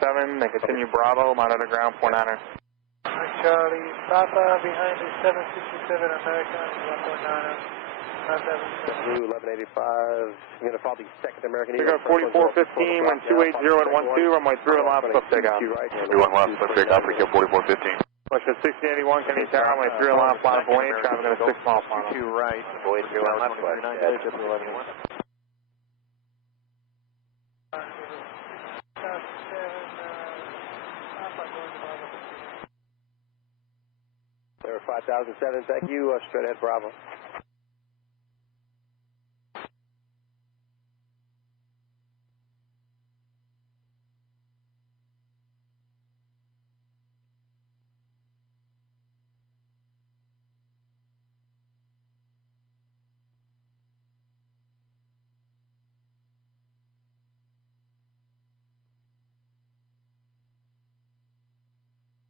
777, and continue Bravo, monitor ground, point niner. Charlie, Papa behind the 767 American, 1.9er. Blue 1185, I'm going to follow the second American Pick up 4415, wind 280 at 12, runway through and left, flip takeoff. 31 left, flip takeoff, we get 4415. Question 1681, Kennedy Tower, runway through and left, line of Boeing, traffic at a 6 mile final. 2 right, Boeing 3 left, edge of 11. There 5007, thank you, straight ahead Bravo.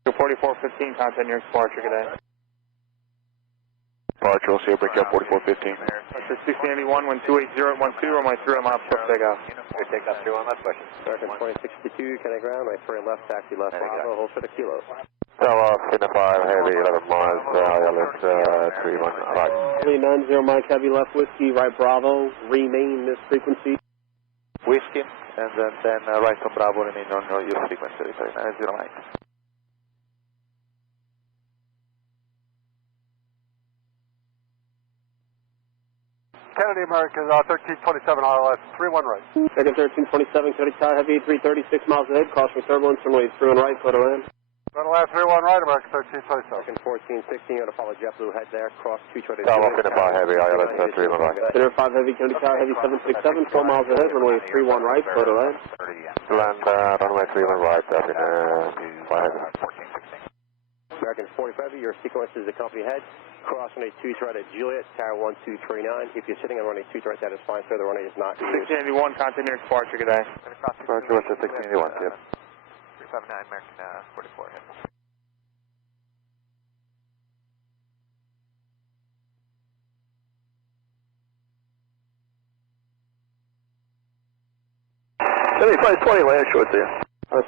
To 4415, contact near departure, good day. Departure, we'll see you break up 4415. Question 1681, wind 280 at 12, runway through and left, flip takeoff. Clear takeoff 31 left, question. American 2062, Kennedy ground, right 3 left, taxi left, Bravo, hold for the kilo. Tower, Cine 5, heavy, 11 miles, ILS 315. 390 Mike, heavy left whiskey, right Bravo, remain this frequency. Whiskey, and then right from Bravo, remain on your frequency, 390 Mike. Kennedy American 1327 ILS, 31 right. Second 1327, Kennedy Tower, heavy 336 miles ahead, caution turbulence, runway through and right, photo land. Runway left 31 right, American 1327. Second 1416, you're going to follow JetBlue, head there, cross 220. Tower, Cine 5, heavy, ILS 315. Center 5 heavy, Kennedy Tower, heavy 767, 4 miles ahead, runway 31 right, photo land. Land, runway 31 right, traffic, 5 heavy. American 45 heavy, your sequence is the company head. Cross runway 2 right at Juliet, tower 1239. If you're sitting on runway 2 right, that is fine, sir. The runway is not in use. 1681, contact near departure, good day. Departure, what's the 1681, yep. 359 American 44 head. Flight 20, land short there.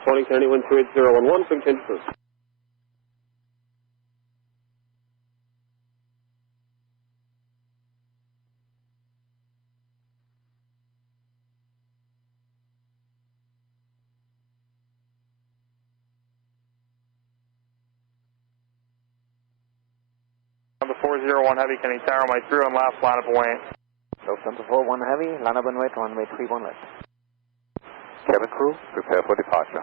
20, Kennedy 12811, continue first. Number 401 heavy, Kennedy Tower, runway through and left, line of Boeing. Number 41 heavy, line up and wait, runway 31 left. Cabin crew, prepare for departure.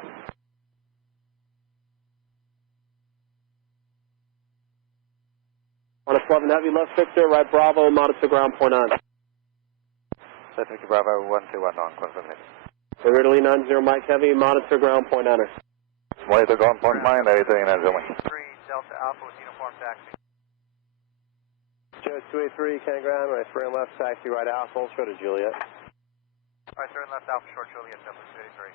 On a 11 heavy, left fixer, right Bravo, monitor ground, point on. Left fixer Bravo 121 on, confirm heavy. Italy 90 Mike heavy, monitor ground, point on. Monitor ground, point 9, 390 Mike. 3 Delta Alpha with uniform taxi. Joe 283, Kennedy ground, right 3 and left, taxi right out, hold short of Juliet. Right, turn left Alpha short Juliet, Delta 283.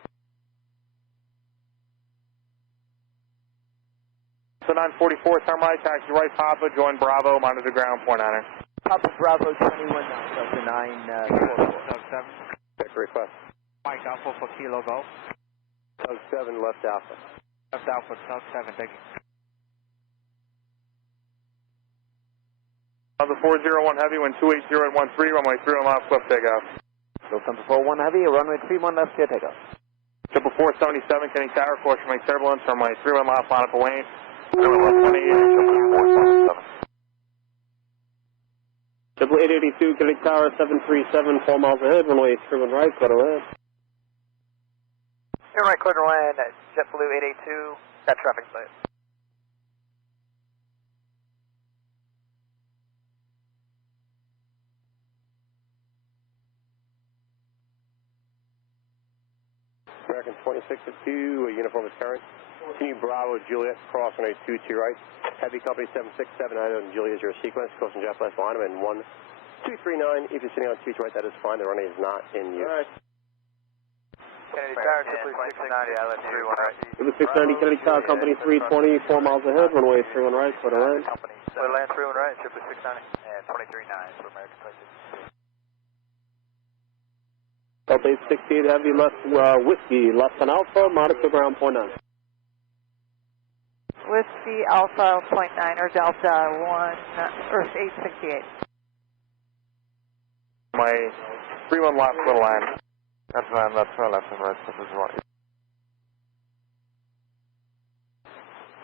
So 944, turn right, taxi right, Papa, join Bravo, monitor ground, point niner. Papa Bravo 21 Delta 944. Doug 7. Check request. Mike Alpha for Kilo Golf. Doug 7, left Alpha. Left Alpha, Doug 7, thank you. Number 401 heavy, wind 280 at 13, runway through and left, flip takeoff. Number 41 heavy, runway 31 left, clear takeoff. Triple 477, Kennedy Tower, caution make turbulence, runway through and left, line of Boeing. Runway left 28, Triple 882, Kennedy Tower, 737, 4 miles ahead, runway through and right, photo land. Turn right, clear to land at JetBlue 882, got traffic light. American 26-2, uniform is current. Continue Bravo, Juliet, cross on a 2 to right. Heavy company 767, I know Juliet is your sequence, crossing jet left line, and 1239. If you're sitting on 2 to right, that is fine, the runway is not in use. Alright. Kennedy Tower, JetBlue 690, ILS 31 right. It was 690, Kennedy Tower, company 320, 4 miles ahead, runway 31 right, photo land. Clear land 31 right, JetBlue 690, and 23.9 for American 26. Delta 868 Heavy left, Whiskey, left on Alpha, monitor ground point 9. Whiskey Alpha .9 or Delta 1 or 868. My 3-1 left little line. That's my left and right, this is right.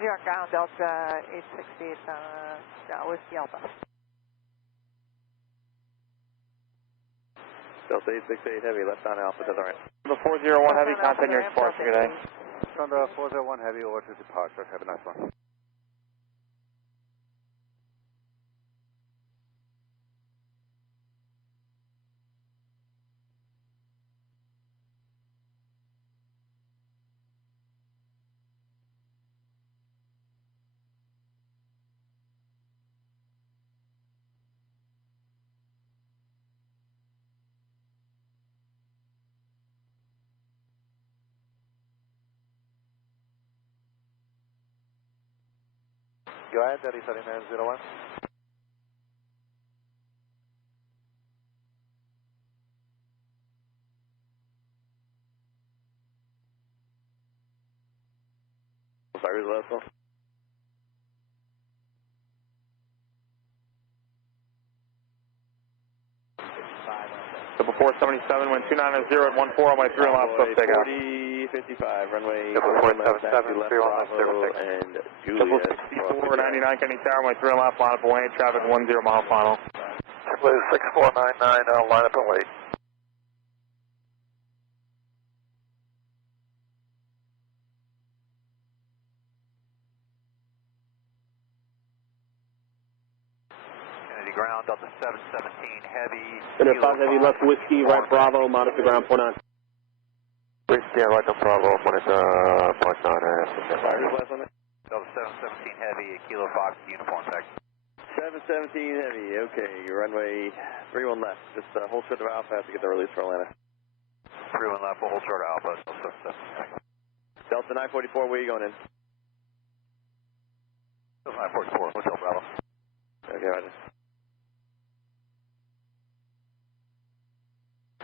New York ground Delta 868, Whiskey Alpha. Delta 868 Heavy left on Alpha to the right. The 401 Heavy, contact your departure today. Thunder 401 Heavy, over to departure. Have a nice one. Go ahead, that is 3901. Sorry, who's the last one? Double 477, wind 290 at 14 on my 3 left, let's take out. 4055, runway Double 477, 3 on left, and Double Juliet. 6499 Kennedy Tower, my 3 left, line up and wait, traffic 10 mile final. Blue 6499, line up and wait. Kennedy ground on the 717 Heavy. Center 5 Heavy left Whiskey, right Bravo, monitor ground point 9. Whiskey, right on Bravo, monitor point 9, Delta 717 Heavy, Kilo Fox, uniform tech. 717 Heavy, okay, runway 31 left. Just hold short of Alpha, have to get the release for Atlanta. 31 left, we'll hold short of Alpha. Delta 944, where are you going in? Delta 944, Hotel Bravo. Okay, roger.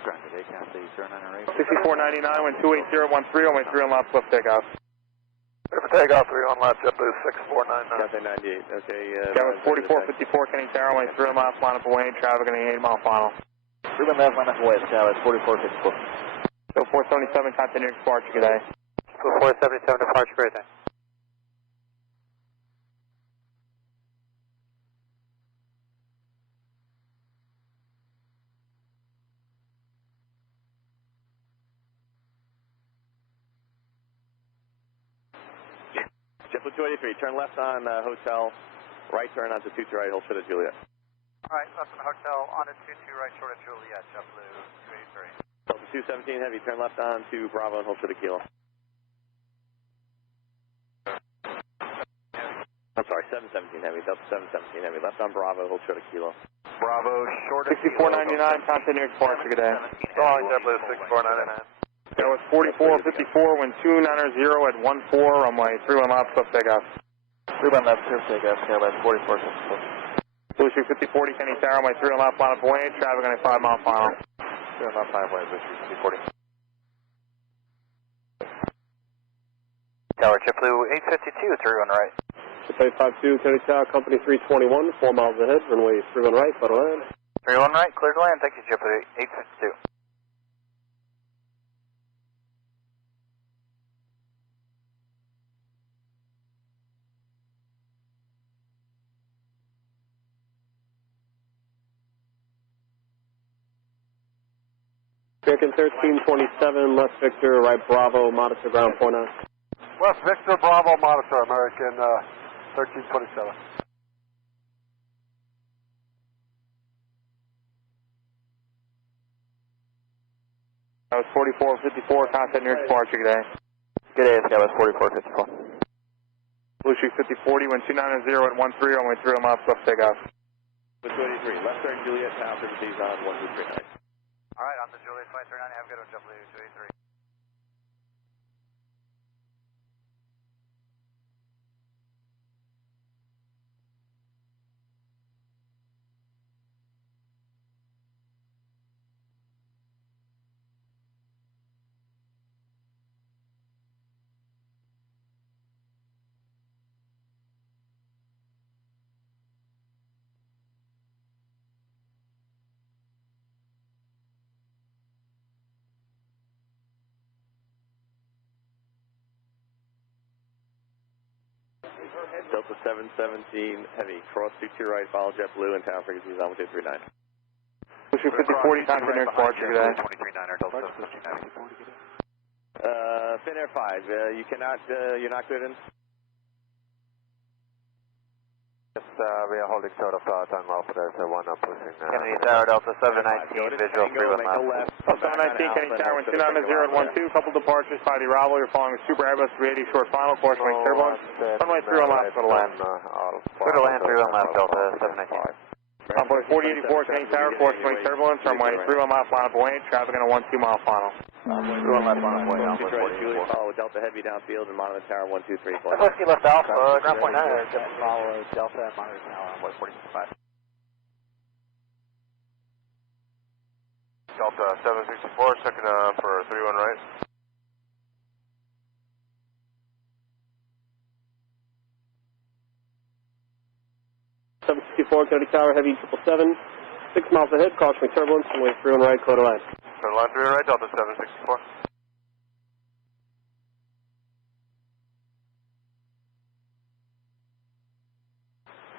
Granted, ATC, turn on and 6499, wind 280 at 13 on my 3 left, left takeoff. River takeoff, 3 on left, JetBlue 6499. Delta 98, okay. That was 4454 Kennedy Tower, my 3 left, line up and wait, traffic in the 8 mile final. 3 left, line up away, Dallas 4454. So 477, continue departure today. So 477 departure, great day. JetBlue 283, turn left on Hotel, right turn onto 22 right, hold short of Juliet. Alright, left on Hotel, on at 22 right, short of Juliet, JetBlue 283. Delta 217 Heavy, turn left on to Bravo and hold short of Kilo. I'm sorry, 717 Heavy, Delta 717 Heavy, left on Bravo, hold short of Kilo. Bravo, short of 6499, continue departure today. So long, JetBlue 6499. That was 4454, wind 290 at 14 on my 3 left, left takeoff. 3 left, clear takeoff, Dallas 4454. Blue 5040 Kennedy Tower, my 3 left, line up and wait, traffic on a 5 mile final. 3 on left, 5 ways, Blue 5040. Tower, JetBlue 852, 3 on right. 852 Kennedy Tower, company 321, 4 miles ahead, runway 31 right, clear to land. 3 on right, clear to land, thank you, JetBlue 852. American 1327, left Victor, right Bravo, monitor ground point 9. West Victor Bravo monitor, American 1327. That was 4454, contact near departure today. Good day, Dallas 4454. Blue 5040, wind 290 at 13 on my 3 left, left takeoff. 283, left turn Juliet Tower, 50 on 1239. Alright, on the Juliet 239, have a good one, JetBlue 283. Delta 717 Heavy, cross 22 right, follow JetBlue and tower frequencies on 1239. Pushing 5040, continuing departure today. 239er, Delta 1590. Fin Air 5, you're not good in? Yes, we are holding short of time Alpha, there's one pushing. Kennedy Tower, Delta 719, visual 31 left. Delta 719, Kennedy Tower, 290, 012, couple departures, 5 arrival, you're following Super Airbus 380, short final, course wing turbulence, runway 31 left, for the land. Clear to land, 31 left, Delta 719. Envoy 4084, Kennedy Tower, course wing turbulence, runway 31 left, line up away, traffic in a 12 mile final. 31 left, line up away, Envoy 4084. Follow Delta Heavy downfield and monitor tower 123. Whiskey left Alpha, ground point 9, follow Delta and monitor tower, Envoy 4065. Delta 764, second for 31 right. Kennedy Tower, Heavy 777, 6 miles ahead, caution turbulence, runway 31 right, clear to land. Clear to land 31 right, Delta 764.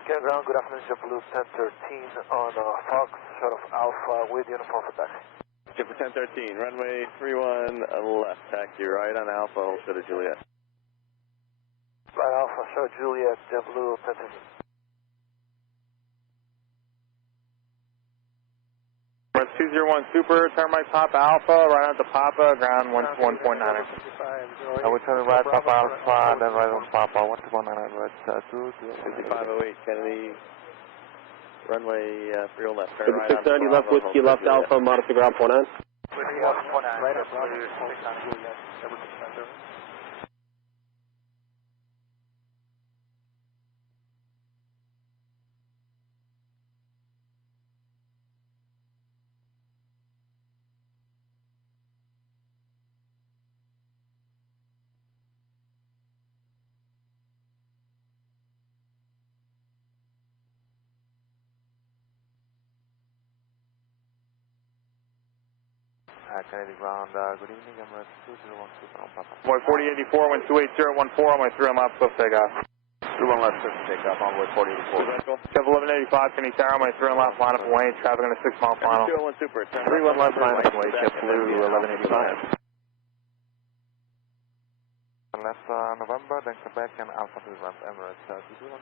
Ken ground, good afternoon, JetBlue 1013 on Fox, short of Alpha with uniform for taxi. JetBlue 1013, runway 31 left, taxi right on Alpha, hold short of Juliet. Right Alpha, short Juliet, JetBlue 1013. 201 Super, turn right Papa Alpha, right onto Papa, ground 11.9. I will turn right Papa Alpha, then right on Papa, 121 right 5508, Kennedy, runway 31 left, turn right on 690 left Whiskey, left Alpha, monitor ground point 9. Right up, Bravo, 6 on Juliet, JetBlue 1013. Kennedy ground, good evening, Emirates 201 Super on Papa. Envoy 4084, wind 28014, on my 3 mile, swift takeoff. 31 left, swift takeoff, Envoy 4084. Chef 1185, Kennedy Tower, my 3 left, line up away, traffic in a 6 mile final. 201 Super, 31 left, line up away, JetBlue 1185. Left November, then Quebec and Alpha to left Emirates 221.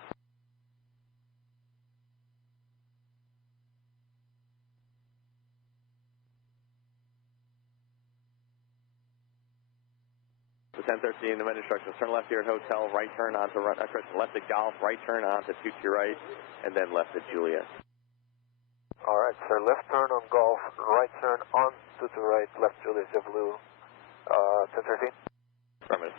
The 1013, the men instructions, turn left here at Hotel, right turn onto, left at Golf, right turn onto 22 right, and then left at Juliet. Alright, sir, left turn on Golf, right turn on to the right, left Juliet, JetBlue 1013. Affirmative.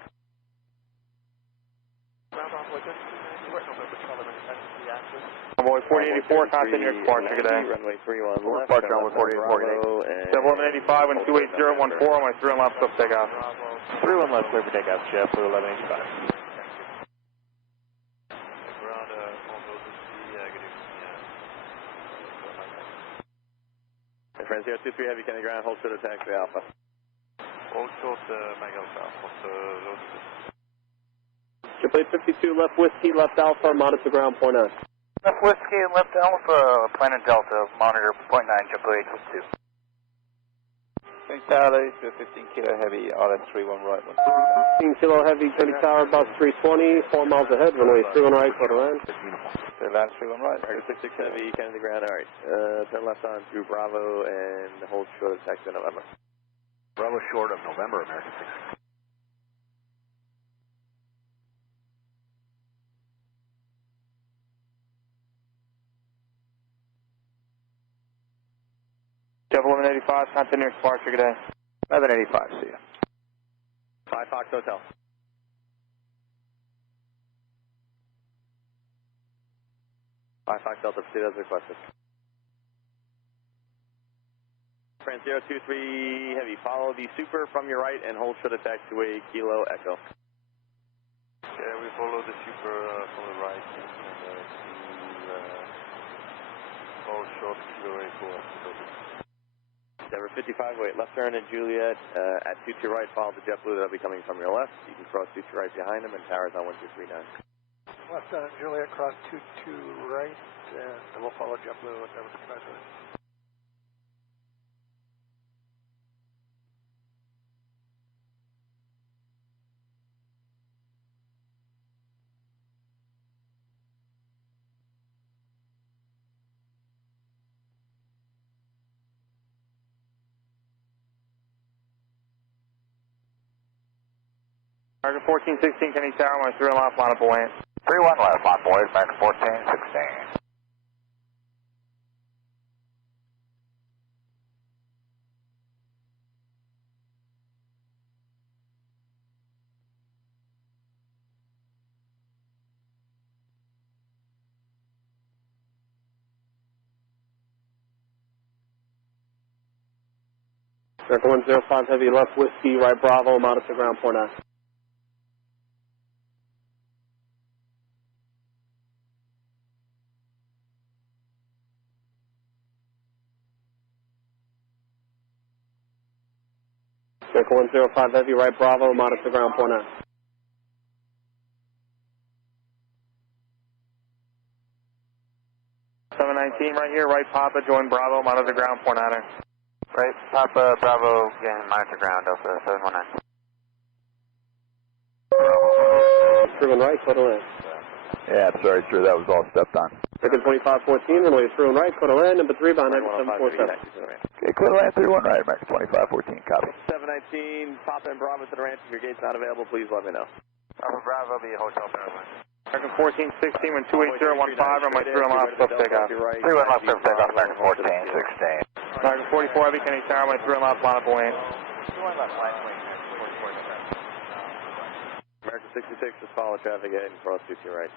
Envoy 4084, continuous departure today. Runway 31 left, Departure on 4084. Chef 1185, wind 28014, on my 3 left, swift takeoff. 31 left, clear for takeoff, JetBlue 1185. Ground, good evening. Friends, 023 Heavy, Kennedy ground, hold short of taxi Alpha. Hold short, Mega Alpha, road. JetBlue 52 left Whiskey, left Alpha, monitor ground point 9. Left Whiskey and left Alpha, Planet Delta, monitor point 9, JetBlue 852. Kennedy Tower, 15 kilo heavy, RS31 right, 15 kilo heavy, Kennedy Tower, about 320, 4 miles ahead, runway 31 right, clear to land. Clear land 31 right. 66 Heavy, Kennedy ground, alright. Turn left on through Bravo and hold short of taxi November. Bravo short of November, American 6. Chef 1185, continuous departure today. 1185, see ya. 5 Fox Hotel. Fox Delta, proceed as requested. France 023 Heavy, follow the Super from your right and hold short of taxiway Kilo Echo. Okay, we follow the Super from the right and hold short Kilo Echo. Denver 55, wait, left turn at Juliet, at 22 right, follow the JetBlue that'll be coming from your left. You can cross 22 right behind them and towers on 1239. Left Juliet, cross 22 right, and we'll follow JetBlue at Denver 69 right. American 1416, Kenny Tower, my 3 left, line up away. 3-1 left, line boys, American 1416. American 105 Heavy, left Whiskey, right Bravo, mount to ground, point 9. American 105 Heavy, right Bravo, mount to ground, point 9. $719 right here, right Papa, join Bravo, monitor ground, point 9er. Right, Papa, Bravo, again, monitor ground, Delta 719. 31 right, total in. Yeah, I'm sorry, sir, that was all stepped on. American 2514, runway 31 right, total in, number 3, bound 9747. Okay, clear to land 31 right, American 2514, copy. 719, Papa and Bravo to the ranch. If your gate's not available, please let me know. Papa, Bravo, be a hotel airline. American 1416, when 28015, on my 3 left, cliff takeoff. 3-1 left, cliff takeoff, American 1416. American 44 Heavy, Kenny Tower, my 3 left, line up away. 3-1 left, line away, American 66, just follow traffic ahead and cross 22 right.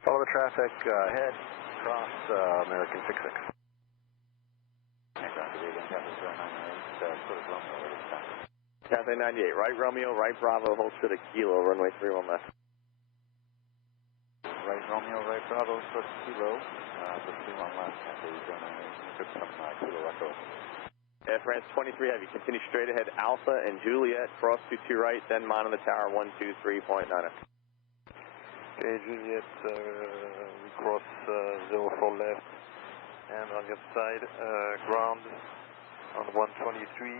Follow the traffic ahead, cross American 66. Cathay 98, right Romeo, right Bravo, hold short of Kilo, runway 31 left. Right Romeo, right Bravo, short Kilo, the 31 left, took some Kilo Echo. Air France 23 Heavy, continue straight ahead, Alpha and Juliet, cross 22 right, then monitor tower 123.9. Okay, Juliet, we cross 04 left, and on the other side, ground on 123.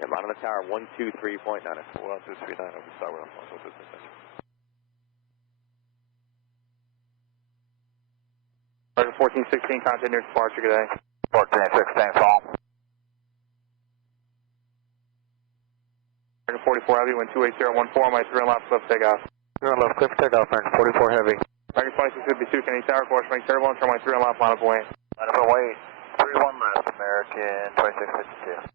Yeah, monitor tower 123.9. 1239 of the tower, 123. American 1416, contact near departure, good day. 1416, fall. American 44 Heavy, when 28014, my 3 left, cliff takeoff. 3-1 left, cliff takeoff, American 44 Heavy. American 2652, Kenny Tower, course, make turbulence for my 3 left, line up away. Line up away, 3-1 left, American 2652.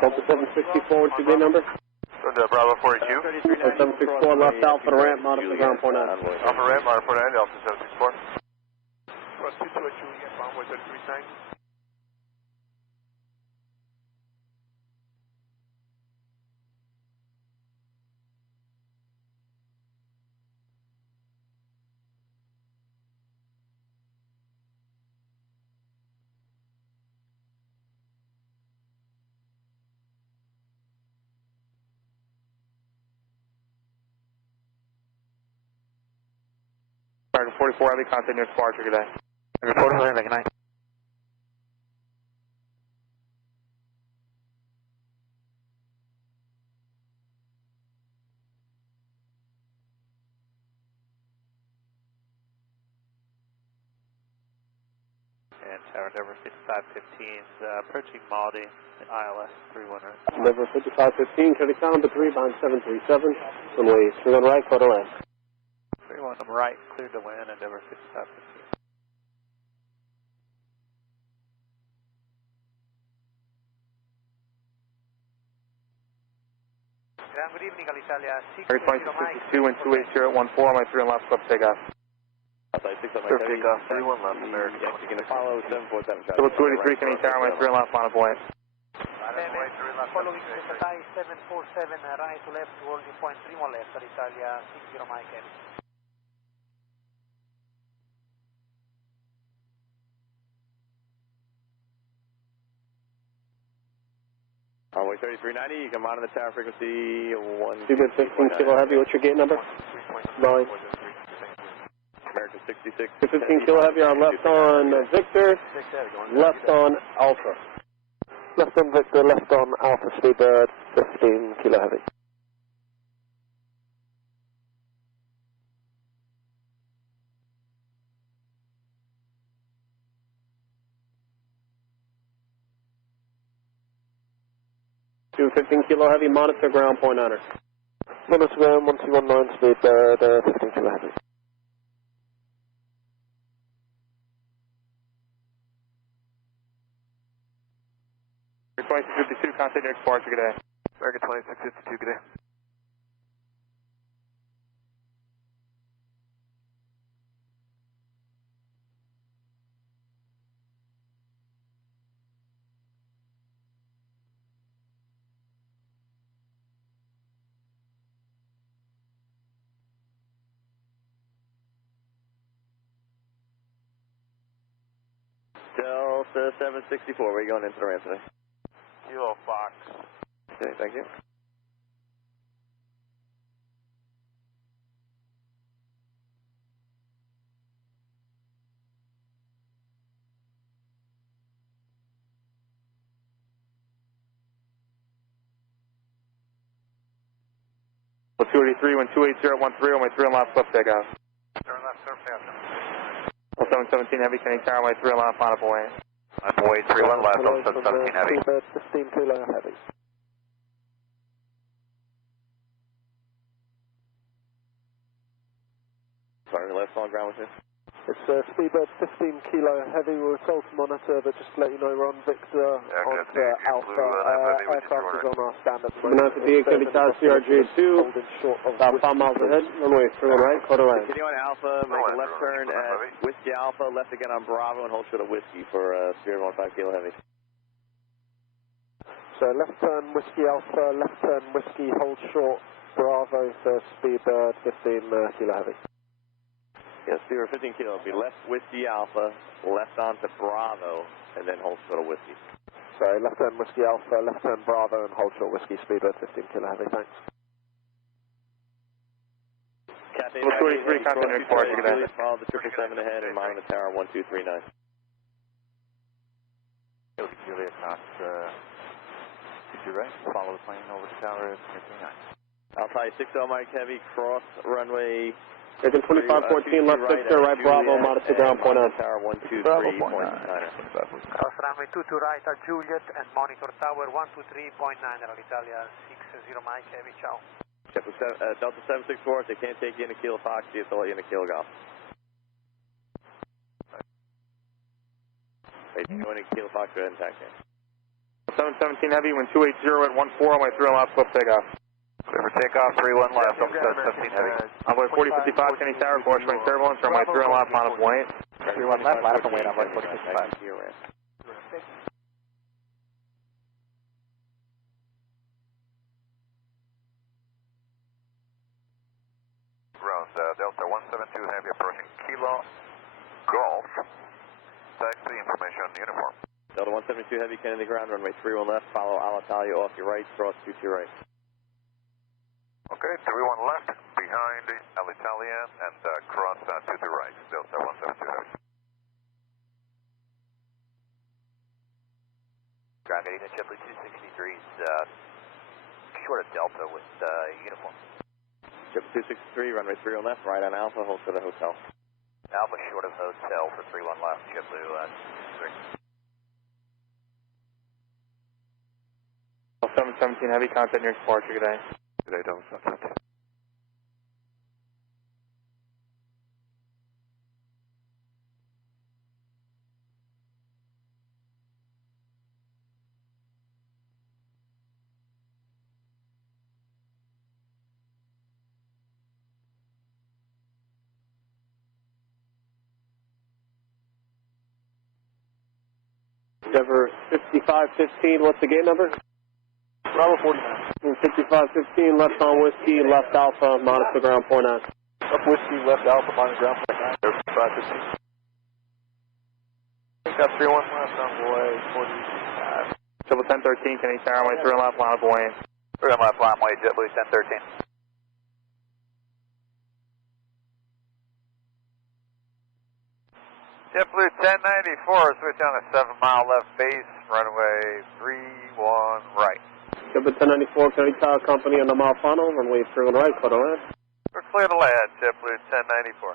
Delta 764, what's your gate number? Bravo 42. 764, left Alpha to ramp, mount to ground, point 9. Alpha ramp, monitor for 9, Delta 764. Cross 22 at Juliet, runway 33.9. American 44 Heavy, contact near departure, good day. American 44 Heavy, good night. And Tower Denver 5515's approaching Maldi, ILS 31 right. Denver 5515, Kenny Tower, number 3, bound 737, runway 31 right, total in. 31 right, cleared to land, and Denver 5515. Good evening, Alitalia. American 2652, when 28014, my 3 left, cliff takeoff. Cliff takeoff, 3-1 left, American. You're going to follow 747 traffic. Double 283, Kenny Tower, my 3 left, line up away. Following Secretary 747, right to left, holding point 31 left, Alitalia 60 Mike. Runway 3390, you can monitor the tower frequency 1. Speedbird 15 Kilo Heavy, what's your gate number? 9. American 66. 15 Kilo Heavy, our left on Victor, left on Alpha. Left on Victor, left on Alpha, Speedbird 15 Kilo Heavy. To 15 Kilo Heavy, monitor ground point on her. Monitor ground 1219, Speedbird 15 Kilo Heavy. American 2652, contact near departure, good day. American 2652, good day. Delta 764, where are you going into the ramp today? Kilo Fox. Okay, thank you. Well, 283, 128.013 on my 3 on left left takeoff. Turn left, sir, faster. Well, 717 Heavy, can you tower my 3 on left on up away? I'm away 31 left on 717 Heavy. Speedbird 15 Kilo Heavy. Sorry, left on ground with you. It's Speedbird 15 Kilo Heavy. We're told to monitor, but just to let you know, we're on Victor, on Alpha. Aircraft is on our stand at the moment. Manasa DX Heavy Tower CRJ2, Holding short of about 5 miles ahead, runway 31 right, quarter right. Continue on Alpha, make a left turn at Whiskey Alpha, left again on Bravo, and hold short of Whiskey for Spirit 15 Kilo Heavy. So left turn Whiskey Alpha, left turn Whiskey, hold short, Bravo for Speedbird 15 Kilo Heavy. Yes, Spirit 15 Kilo, it'll be left Whiskey Alpha, left onto Bravo, and then hold short of Whiskey. So left turn Whiskey Alpha, left turn Bravo, and hold short Whiskey, Speedbird 15 Kilo Heavy, thanks. Cathay 43, contact near departure, good day. Follow the 777 ahead and monitor the tower 1239. Juliet, not 2 right. Follow the plane over the tower at 39. Alpha 60 Mike Heavy, cross runway. Taking 2514, left Victor, right Bravo, monitor ground point on. Tower 123.9. Cross runway 22 right at Juliet and monitor tower 123.9, Italia 60 Mike Heavy, ciao. Delta 764, if they can't take you into Kilo Fox, you have to let you into Kilo Golf. Hey, you want to Kilo Fox, go ahead and taxi. 717 Heavy, 280 at 14 on my 3 on left left takeoff. Clear for takeoff, 31 left on 717 Heavy. Envoy 4055, Kenny Tower, course running turbulence, runway 3 on left, line up point. 31 left, line up and wait, envoy 4055. Ground, Delta 172 Heavy approaching Kilo Golf. Taxi information uniform. Delta 172 Heavy, Kennedy ground, runway 31 left, follow Alitalia off your right, cross 22 right. Okay, 31 left, behind Alitalia, and cross to the right, Delta 172 Heavy. Ground getting to JetBlue 263's short of Delta with uniform. JetBlue 263, runway 31 left, right on Alpha, hold for the hotel. Alpha short of hotel for 31 left, JetBlue 263. 717 Heavy, contact near departure, good day. Good day, Delta 717. Endeavor 5515, what's the gate number? Bravo 49. 5515, left on Whiskey, left Alpha, monitor ground point on. Up Whiskey, left Alpha, monitor ground point 9. 515. Got 31 left on the way, 45. Triple 1013, can you tower runway 3 and left, line up away. 3 on left, line away, JetBlue 1013. JetBlue 1094, switch on a 7-mile left base, runway 31 right. JetBlue 1094, can you tower company on the mile final, runway 31 right, clear to land. We're clear to land, JetBlue 1094.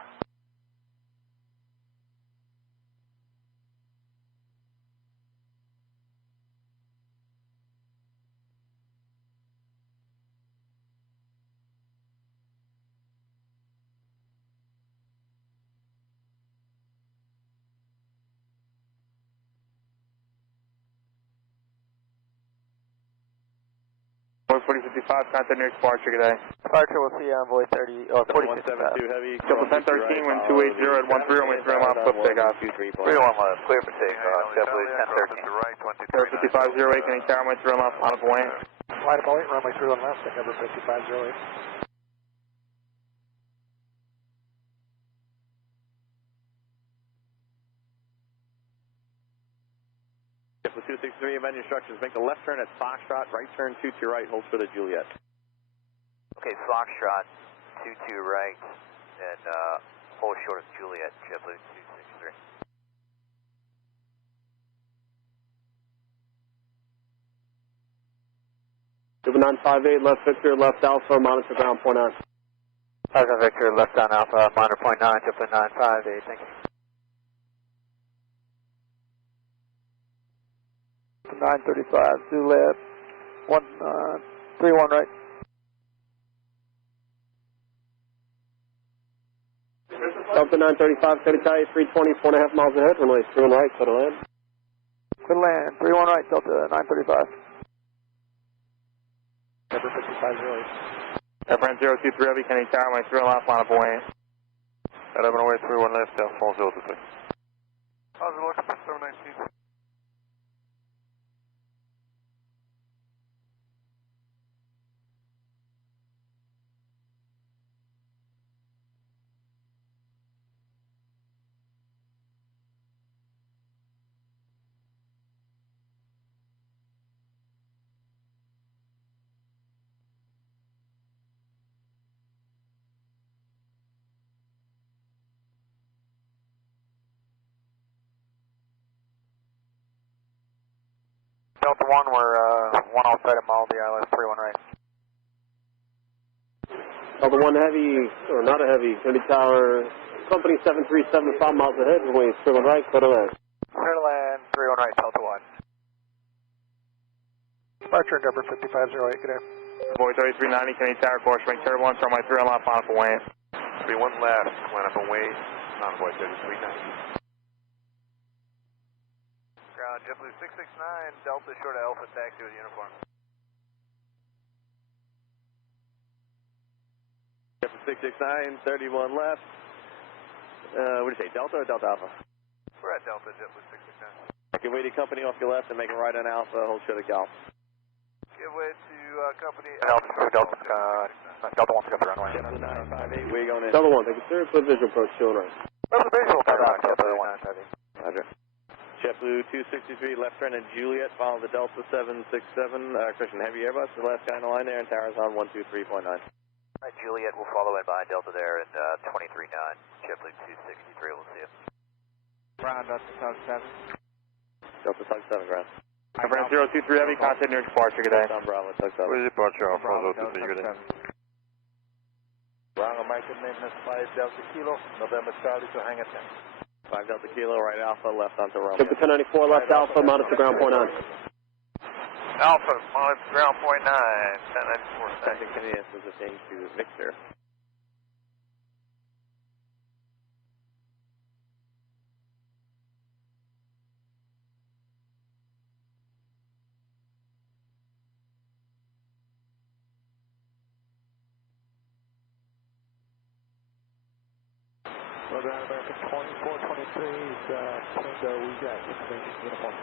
Boy 4055, contact near departure, good day. Departure, we'll see you on Void 30, or 4055. 172 heavy. Triple 1013, wind 280 at 13, runway 3 and left, flip takeoff. 3 on left, clear for takeoff, JetBlue 1013. 5508, can you tower runway 3 and left, line up away. Line up away, runway 3 on left, number 5508. JetBlue 263, amend instructions. Make a left turn at Foxtrot, right turn 22 right, hold for the Juliet. Okay, Foxtrot 22 right, and hold short of Juliet, JetBlue 263. JetBlue 958, left Victor, left Alpha, monitor ground point 9. Alpha Victor, left on Alpha, monitor point 9, JetBlue 958, thank you. 935, Juliet, 31 right. Delta 935, can you tower 320, 4.5 miles ahead, runway 31 right, clear to land. Clear to land, 31 right, Delta 935. Number 5508. Airframe 023 heavy, can you tower runway 3 and left, line up away. 11 away, 31 left, down 4026. How's it looking for 719? Delta 1, we're 1 outside of Maldi Island, 31 right. Delta 1 heavy, or not a heavy, can you tower company 737, 5 miles ahead, runway 31 right, clear to land. Clear to land, 31 right, Delta 1. Departure number 5508, good day. Boy 3390, can you tower course, make turbulence, runway 3 and left, line up away. 31 left, line up away, Convoy 3390. Ground, JetBlue 669, Delta short of Alpha, taxi with uniform. JetBlue 669, 31 left. What do you say, Delta or Delta Alpha? We're at Delta, JetBlue 669. Okay, waiting company off your left and make a right on Alpha, hold short of Golf. Give way to company. Delta 1 pick up the runway. JetBlue 958, where you going in? Delta 1, thank you, sir, for visual approach, 2 and right. What's the visual Delta JetBlue 1. Roger. JetBlue 263, left turn at Juliet, follow the Delta 767, Christian Heavy Airbus, the last guy in the line there, and towers on 123.9. Alright, Juliet will follow in behind Delta there, and 23.9, JetBlue 263, we'll see you. Ground, Delta Tug 7. Delta Tug 7, ground. Airframe 023 heavy, contact near departure, good day. Delta Bravo, Tug 7. Where's departure off? Bravo, Delta Delta 7. Bravo, Michael, maintenance 5 Delta Kilo, November Charlie to hangar 10. 5 Delta Kilo, right Alpha, left onto Romeo. JetBlue 1094, left Alpha, monitor ground point 9. Alpha, monitor ground point 9, 1094. Second Canadian is a change to Victor. American 2423 is Tango, we got information uniform.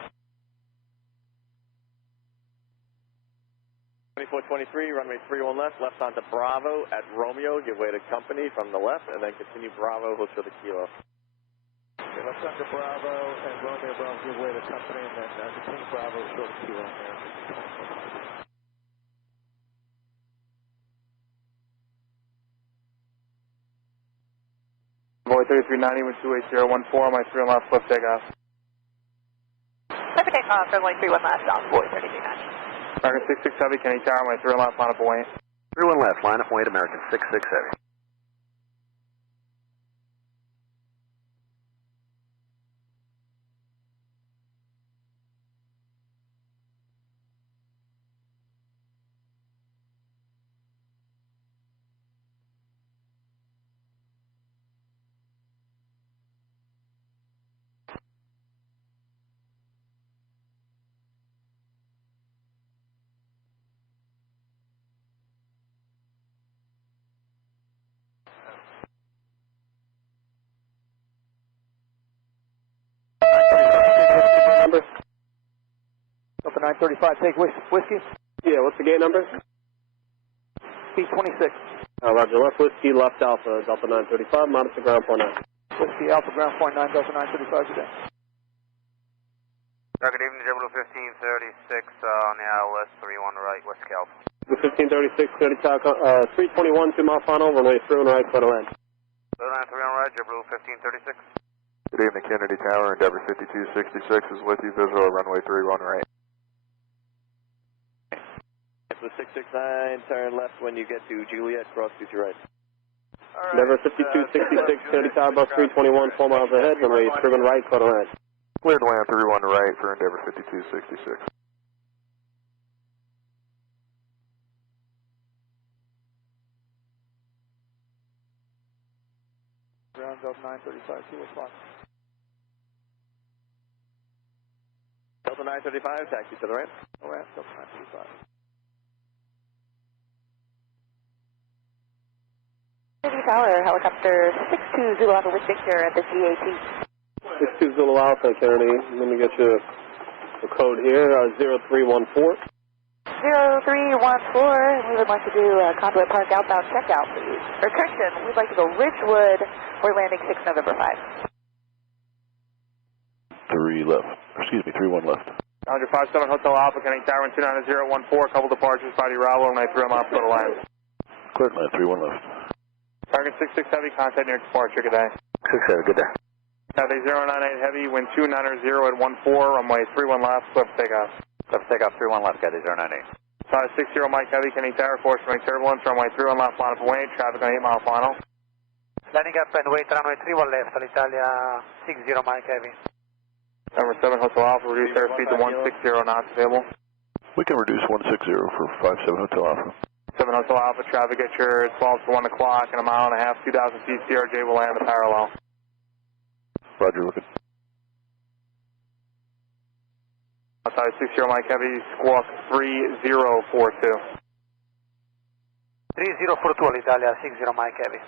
2423, runway 31 left, left onto Bravo at Romeo, give way to company from the left, and then continue Bravo, hold for the Kilo. Okay, let's send to Bravo and Romeo Bravo give way to company, and then between Bravo short of kilo on there. Boy 3390 with 28014 on my 3 left flip takeoff. Traffic takeoff, runway 31 left, south, boy 3390. American 66 Heavy, Kenny Tower, my 3 left, line up away. 31 left, line up weight, American 66 Heavy. Number? Delta 935, take whiskey. Yeah, what's the gate number? P26. Roger, left whiskey, left alpha, Delta 935, monitor ground point 9. Whiskey Alpha ground point 9, Delta 935 today. Good evening, JW1536 on the ILS 31 right, West Cal. The 1536, clear to taco, 321, 2 mile final, runway 31 right, clear to land. 3 on right, JW1536. Good evening, Kennedy Tower, Endeavor 5266 is with you, visual runway 31 right. So 669, turn left when you get to Juliet, cross 22 right. Endeavor 5266, Kennedy Tower, bus 321, 4 miles ahead, runway 31 right, clear to land. Cleared to land 31 right for Endeavor 5266. Ground Delta 935, see what's fine. Delta 935, taxi to the right. Alright, Delta 935. City Tower, helicopter 62 Zulu Alpha with Victor at the GAT. 62 Zulu Alpha, Kennedy. Let me get you the code here, 0314. 0314, we would like to do Conduit Park outbound checkout, please. For Kirsten, we'd like to go Ridgewood. We're landing 6 November 5. 3 left, excuse me, 31 left. 157 Hotel Alpha, Kenny Tower, 29014, couple departures, Friday Bravo, runway 3 miles to the line. Cleared land 31 left. Target 66 Heavy, contact near departure, good day. 67, good day. Cathay 098 Heavy, wind 290 at 14, runway 31 left, flip takeoff. Flip takeoff 31 left, Cathay 098. Size 60 Mike Heavy, Kenny Tower, force runway turbulence, runway 31 left, line up away, traffic on 8 mile final. Landing up and wait, runway 31 left, Alitalia 60 Mike Heavy. Number 7 Hotel Alpha, reduce airspeed to 160 knots available. We can reduce 160 for 57 Hotel Alpha. 7 Hotel Alpha, traffic at your 12 to 1 o'clock in a mile and a half, 2,000 feet, CRJ will land the parallel. Roger, looking. Outside 60 Mike Heavy, squawk 3042. 3042 Alitalia 60 Mike Heavy.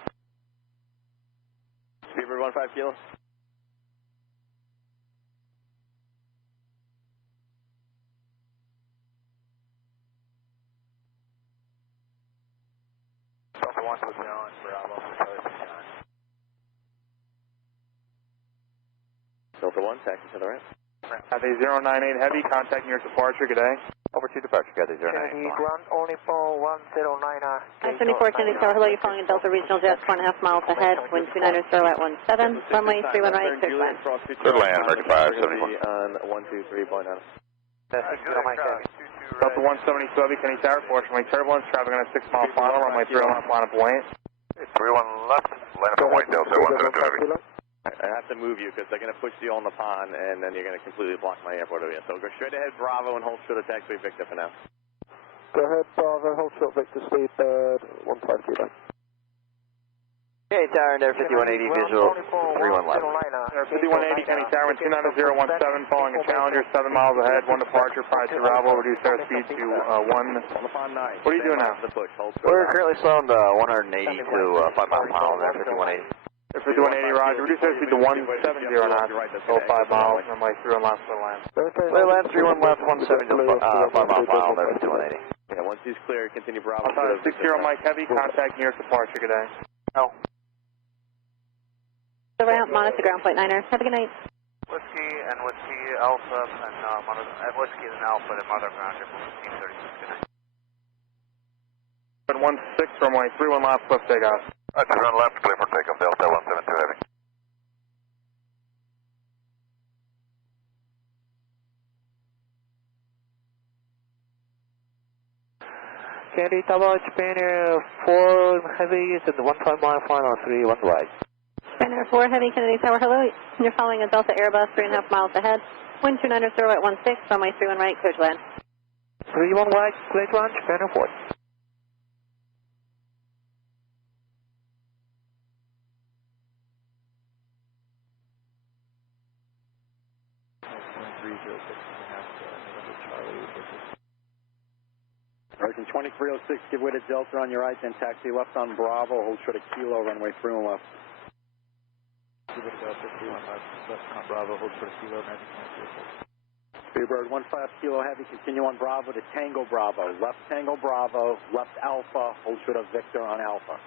Speedbird 15 kilo. Delta 1, taxi to the right. Cathay 098 Heavy, contact near departure, good day. Over to departure, Cathay 098. Kennedy ground only for 109. 974 Kennedy Tower, hello, you're calling in Delta Regional Jets, 4.5 miles ahead, wind 290 at 17, runway 31 right, clear land. Clear land, American 571. On 123.9. 60 Mike Heavy. Delta 172 Heavy, Kenny Tower, force runway turbulence, traffic on a 6 mile final, runway 3 left, line up away. 31 left, line up away, Delta 172 Heavy. I have to move you because they're going to push you on the pond and then you're going to completely block my airport area. So go straight ahead, Bravo, and hold short of taxiway Victor for now. Go ahead, Bravo, hold short Victor, speed 15 kilo. Okay, Tower, Endeavor 5180, visual 31 left. 5180 Kenny Tower, 29017, following a Challenger, 7 miles ahead, 1 departure, prior to Bravo, reduce airspeed to 1. On the pond 9. What are you doing now? The push, hold short. We're currently slowing to 180 to 5 mile per hour there, 5180. 5180 Roger, reduce airspeed to 170 knots, so 5 miles, runway 3 left to the land. Clear land 31 left, 170 to 5 mile per hour there, 5180. Yeah, once he's clear, continue Bravo. Outside 60 Mike Heavy, contact near departure, good day. No. Around out, monitor ground point 9er. Have a good night. Whiskey and Whiskey Alpha and Whiskey and Alpha, the mother ground, triple 1536, good night. 16, runway 31 left, left takeoff. Just run left, clear for takeoff, Delta 172 heavy. Kennedy Tower, Spanier 4 heavy, and 15 mile final, 31 wide. Spanier 4 Heavy, Kennedy Tower, hello. You're following a Delta Airbus 3.5 miles ahead. Wind 29er, at 16, runway 31 right, clear to land. 31 wide, clear to land, Spanier 4. American 2306, give way to Delta on your right, then taxi left on Bravo, hold short of Kilo, runway 31 left. Give way to Delta, 31 left on Bravo, hold short of Kilo, American 2306. Freebird 15 Kilo Heavy, continue on Bravo to Tango Bravo, left Tango Bravo, left Alpha, hold short of Victor on Alpha.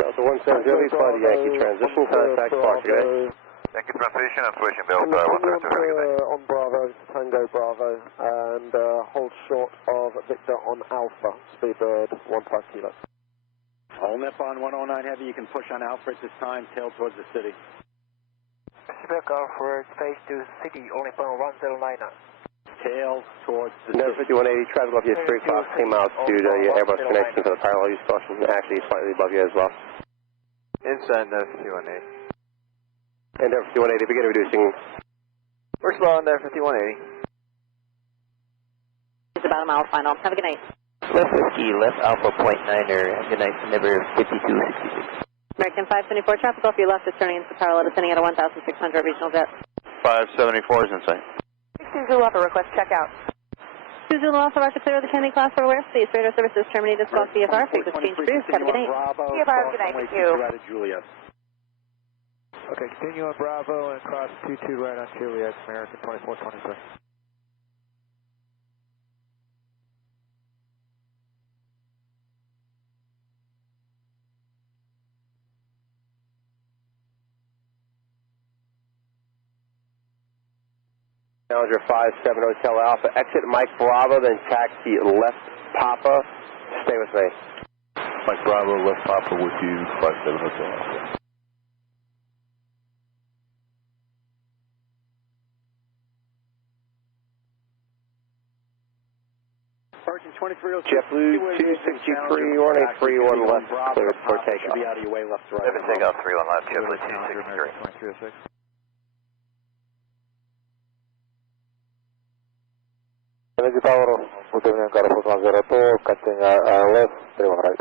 Delta 170, fly the Yankee transition, contact departure. Yankee transition and switching Delta 172 heavy. On Bravo, Tango Bravo, and hold short of Victor on Alpha, Speedbird 15 Kilo. All Nippon 109 Heavy, you can push on Alpha at this time, tail towards the city. Quebec for face to city, only Nippon 109er. Tail towards the city. 5180, traffic above you at 3 o'clock, 10 miles to your Airbus connection for the parallel use caution, actually slightly above you as well. Inside the 5180. And 5180, begin reducing. We're slow on there, 5180. It's about a mile final. Have a good night. Left Whiskey, left Alpha point 9er, good night, number 5266. American 574, traffic off your left is turning into parallel, descending at a 1,600 regional jet. 574 is in sight. 6 Zulu Alpha, request checkout. 2 Zulu Alpha, roger clear of the Kennedy class for aware. Please, radar services terminated, call CFR, frequency change approved. Have a good night. CFR, good night, thank you. Juliet. Okay, continue on Bravo and cross 22 right on Juliet, American 2423. Challenger 57 Hotel Alpha, exit Mike Bravo, then taxi left Papa. Stay with me. Mike Bravo, left Papa with you, 57 Hotel Alpha. Virgin 2306. JetBlue 263, runway 31 left, clear for takeoff. Should be out of your way, left to right. Seven takeoff, 31 left, JetBlue 263. 2306. Kennedy Tower, Lieutenant Carlos 102, catching left, 31 right.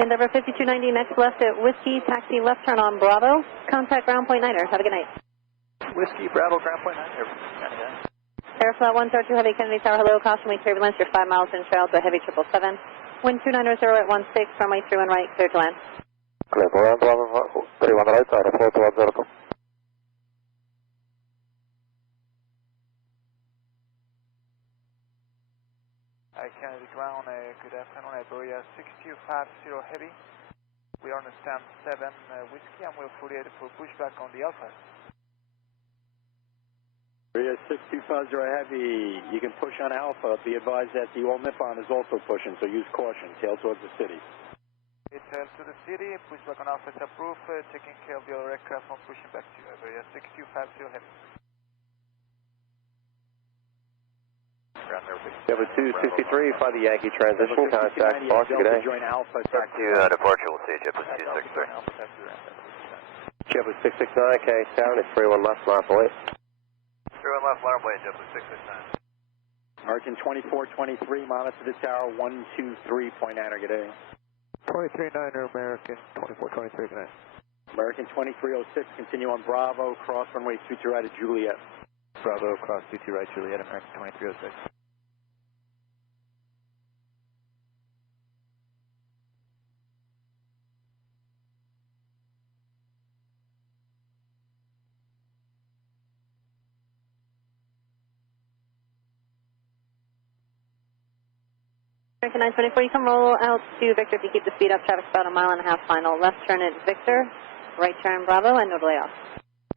Endeavor 5290, next left at Whiskey, taxi left turn on Bravo. Contact ground point 9er. Have a good night. Whiskey, Bravo, ground point 9er. Airflow 132 Heavy, Kennedy Tower, hello. Caution turbulence, you're 5 miles in trail to a heavy 777. Wind 290 at 16, runway 31 right, clear to land. Clear to land, 31 right, airflow 210. Hi, Kennedy ground, good afternoon, Iberia 6250 Heavy. We are on the stand 7 Whiskey and we're fully ready for pushback on the Alpha. Iberia 6250 Heavy, you can push on Alpha. Be advised that the All Nippon is also pushing, so use caution. Tail towards the city. Tail to the city, pushback on Alpha is approved, taking care of the other aircraft from pushing back to you. Iberia 6250 Heavy. Number 263, fly the Yankee transition, contact Boss, good day. Join Alpha, back to departure, we'll see JetBlue 263. JetBlue 669, K, sound, it's 31 left, line for 8. 31 left, line away, JetBlue 669. American 2423, monitor the tower, 123.9, good day. 239er, American 2423, good night. American 2306, continue on Bravo, cross runway 22 right at Juliet. Bravo, cross 22 right, Juliet, American 2306. American 924, you can roll out to Victor if you keep the speed up. Traffic's about 1.5 miles final. Left turn at Victor, right turn Bravo, and no delay off.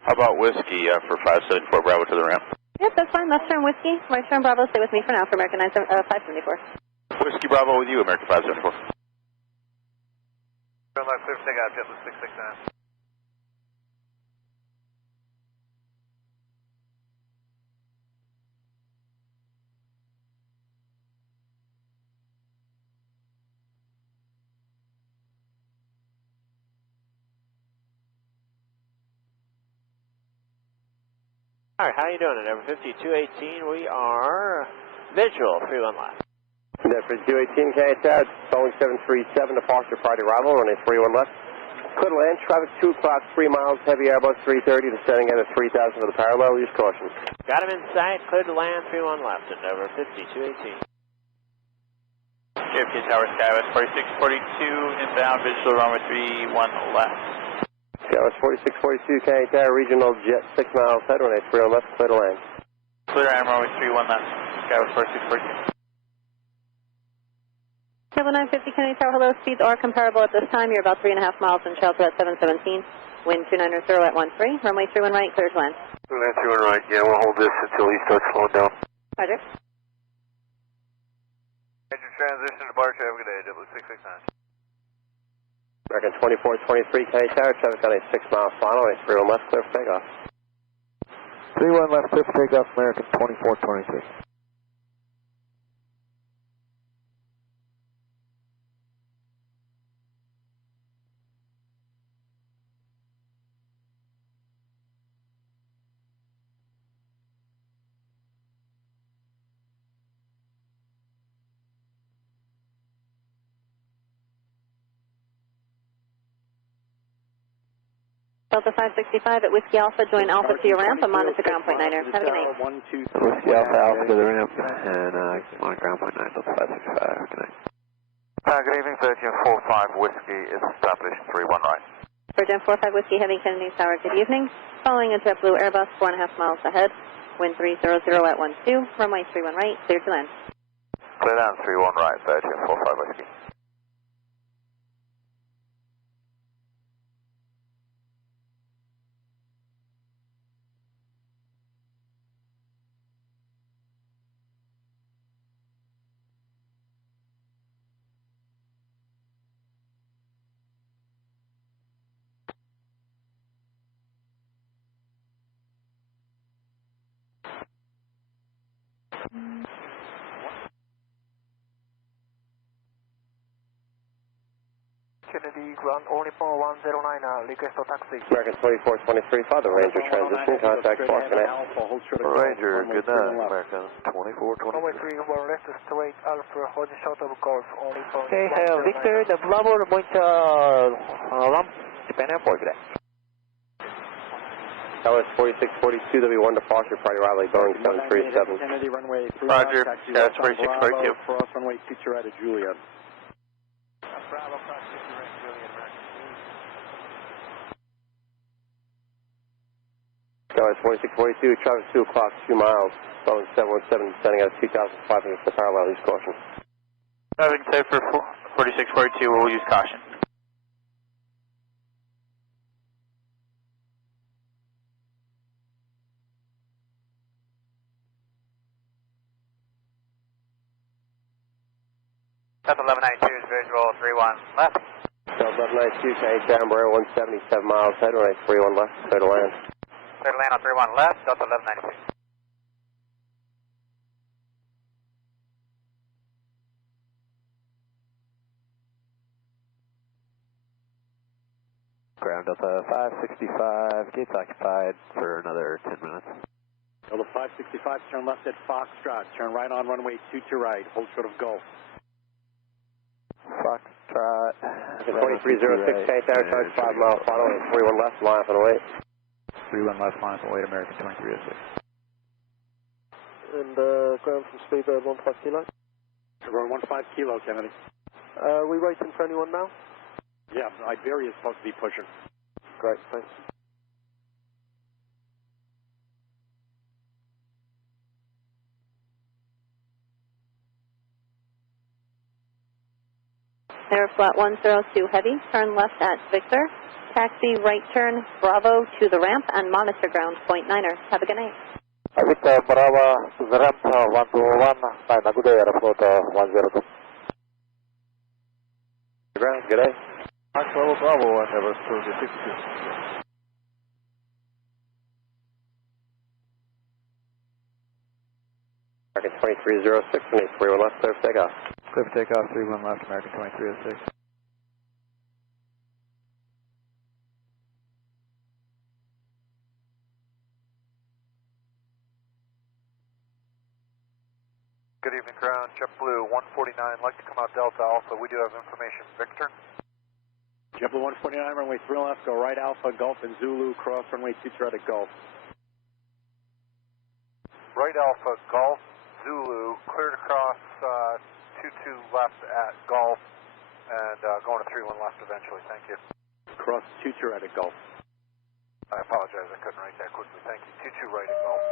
How about whiskey for 574 Bravo to the ramp? Yep, that's fine. Left turn Whiskey, right turn Bravo. Stay with me for now for American 574. Whiskey Bravo with you, American 574. Left clear for takeoff, JetBlue 669. All right, how you doing? At number 5218, we are Virtual 31 left. Number 218, K Tower, Boeing 737, departure Friday arrival, runway 31 left. Clear to land, traffic 2 o'clock, 3 miles, heavy Airbus 330, descending at a 3000 for the parallel, use caution. Got him in sight, cleared to land, 31 left, at number 5218. JFK Tower, Skywest 4642, inbound, visual runway 31 left. Skywest 4642, K Tower, regional jet 6 miles, head runway 31 left, clear to land. Clear and runway 31 left, Skywest 4642. Kilo 950 Kennedy Tower, hello. Speeds are comparable at this time. You're about 3.5 miles in shelter at 717. Wind 290 at 13. Runway 31 right, clear to land. Runway 31 right, yeah, we'll hold this until he starts slowing down. Roger. Major transition departure, have a good day, JetBlue 669. American 2423, K Tower, traffic on a 6 mile final, runway 31 left, clear for takeoff. 31 left, clear for takeoff, American 2423. Delta 565 at Whiskey Alpha, join Alpha to your ramp. I'm on at the ground point 9er. Have a good night. Whiskey Alpha, Alpha to the ramp, and on ground point 9, Delta 565, good night. Good evening, 1345 Whiskey is established 31 right. Virgin 45 Whiskey Heavy Kennedy Tower, good evening. Following a JetBlue Airbus 4.5 miles ahead. Wind 300 at 12. Runway 31 right, clear to land. Clear down 31 right, 1345 Whiskey. Kennedy, ground only for 109, request for taxi. American 2423, Father Ranger transition, contact Fox Connect. Ranger, good night, American 2423. Runway 31 left, straight Alpha, holding short of Golf, only for... Okay, Victor, the Bravo, the point ramp, Japan Airport today. LS 4642, W1 departure Friday arrival, Boeing 737. Kennedy, runway 3 Roger, taxi that's left on 4642. Bravo, cross runway 22 right at Juliet. Bravo, cross 50 right, Juliet, LS 4642, traffic 2 o'clock, 2 miles, Boeing 717, descending at 2,500 for the parallel, use caution. Traffic safe for 4642, we'll use caution. Delta 1192 is visual 31 left. Delta 1192, K Tower, Embraer 177 miles ahead, runway 31 left, clear to land. Clear to land on 31 left, Delta 1192. Ground Delta 565, gates occupied for another 10 minutes. Delta 565, turn left at Foxtrot, turn right on runway 22 right, hold short of Gulf. Foxtrot. 2306, K Tower, charge 5 miles final, runway 31 left, line up and away. 31 left, line up and away, American 2306. And ground from speedbird 15 kilo. Road 15 kilo, Kennedy. We waiting for anyone now? Yeah, Iberia is supposed to be pushing. Great, thanks. Air flat 102 heavy, turn left at Victor. Taxi right turn Bravo to the ramp and monitor ground .9er. Have a good night. Victor Bravo to the ramp 121, find a good day, airport 102. Ground, good day. Fox Level Bravo, I have a 32. American 2306, and 31 left, clear for takeoff. Clear for takeoff, 31 left, American 2306. Good evening, ground. JetBlue 149, like to come out Delta Alpha. We do have information. Victor? JetBlue 149, runway 3 left, go right Alpha, Gulf and Zulu, cross runway 23 at Gulf. Right Alpha, Golf, Zulu, cleared across 22 left at Golf, and going to 31 left eventually. Thank you. Cross 22 right at Gulf. I apologize, I couldn't write that quickly. Thank you. 22 right at Golf.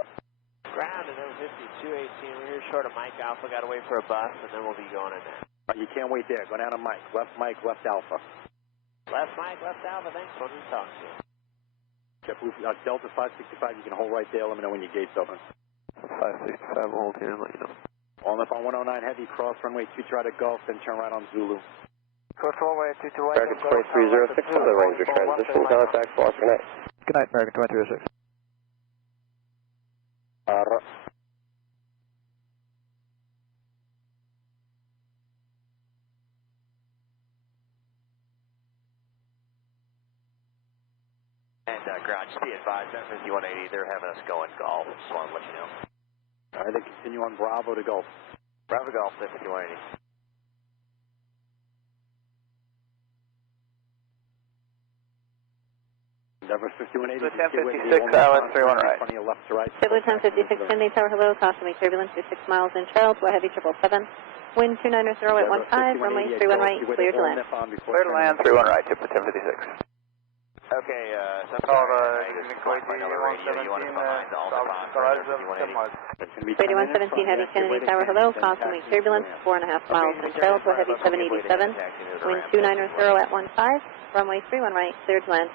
Ground and then 5218, we're here short of Mike Alpha, got to wait for a bus, and then we'll be going in there. You can't wait there, go down to Mike, left Alpha. Left Mike, left Alpha, thanks, what did we talk to? JetBlue, Delta 565, you can hold right there, let me know when your gate's open. 565, we'll hold here and let you know. On left on 109 heavy, cross runway 23 right at Gulf, then turn right on Zulu. Cross runway 22 right. American 2306 on the Ranger transition, contact Foster Connect. Good night, American 2306. And ground, just be advised, that 5180, they're having us go in Gulf, just want to let you know. All right, then continue on Bravo to Gulf. Bravo Gulf, 5180. Endeavor 5180. 1056, Island 31 right. Funny left to right. JetBlue 1056, Kennedy Tower, hello, caution me turbulence, you're 6 miles in Charles, we're heavy 777. Wind 290 at 15, runway 31 right, clear to land. Clear to land, 31 right, tip to 1056. Okay, Call the Equity 117, Brady 117 heavy, Kennedy Tower, hello, caution me turbulence, 4.5 miles in Charles, we're heavy 787. Wind 290 at 15, runway 31 right, clear to land.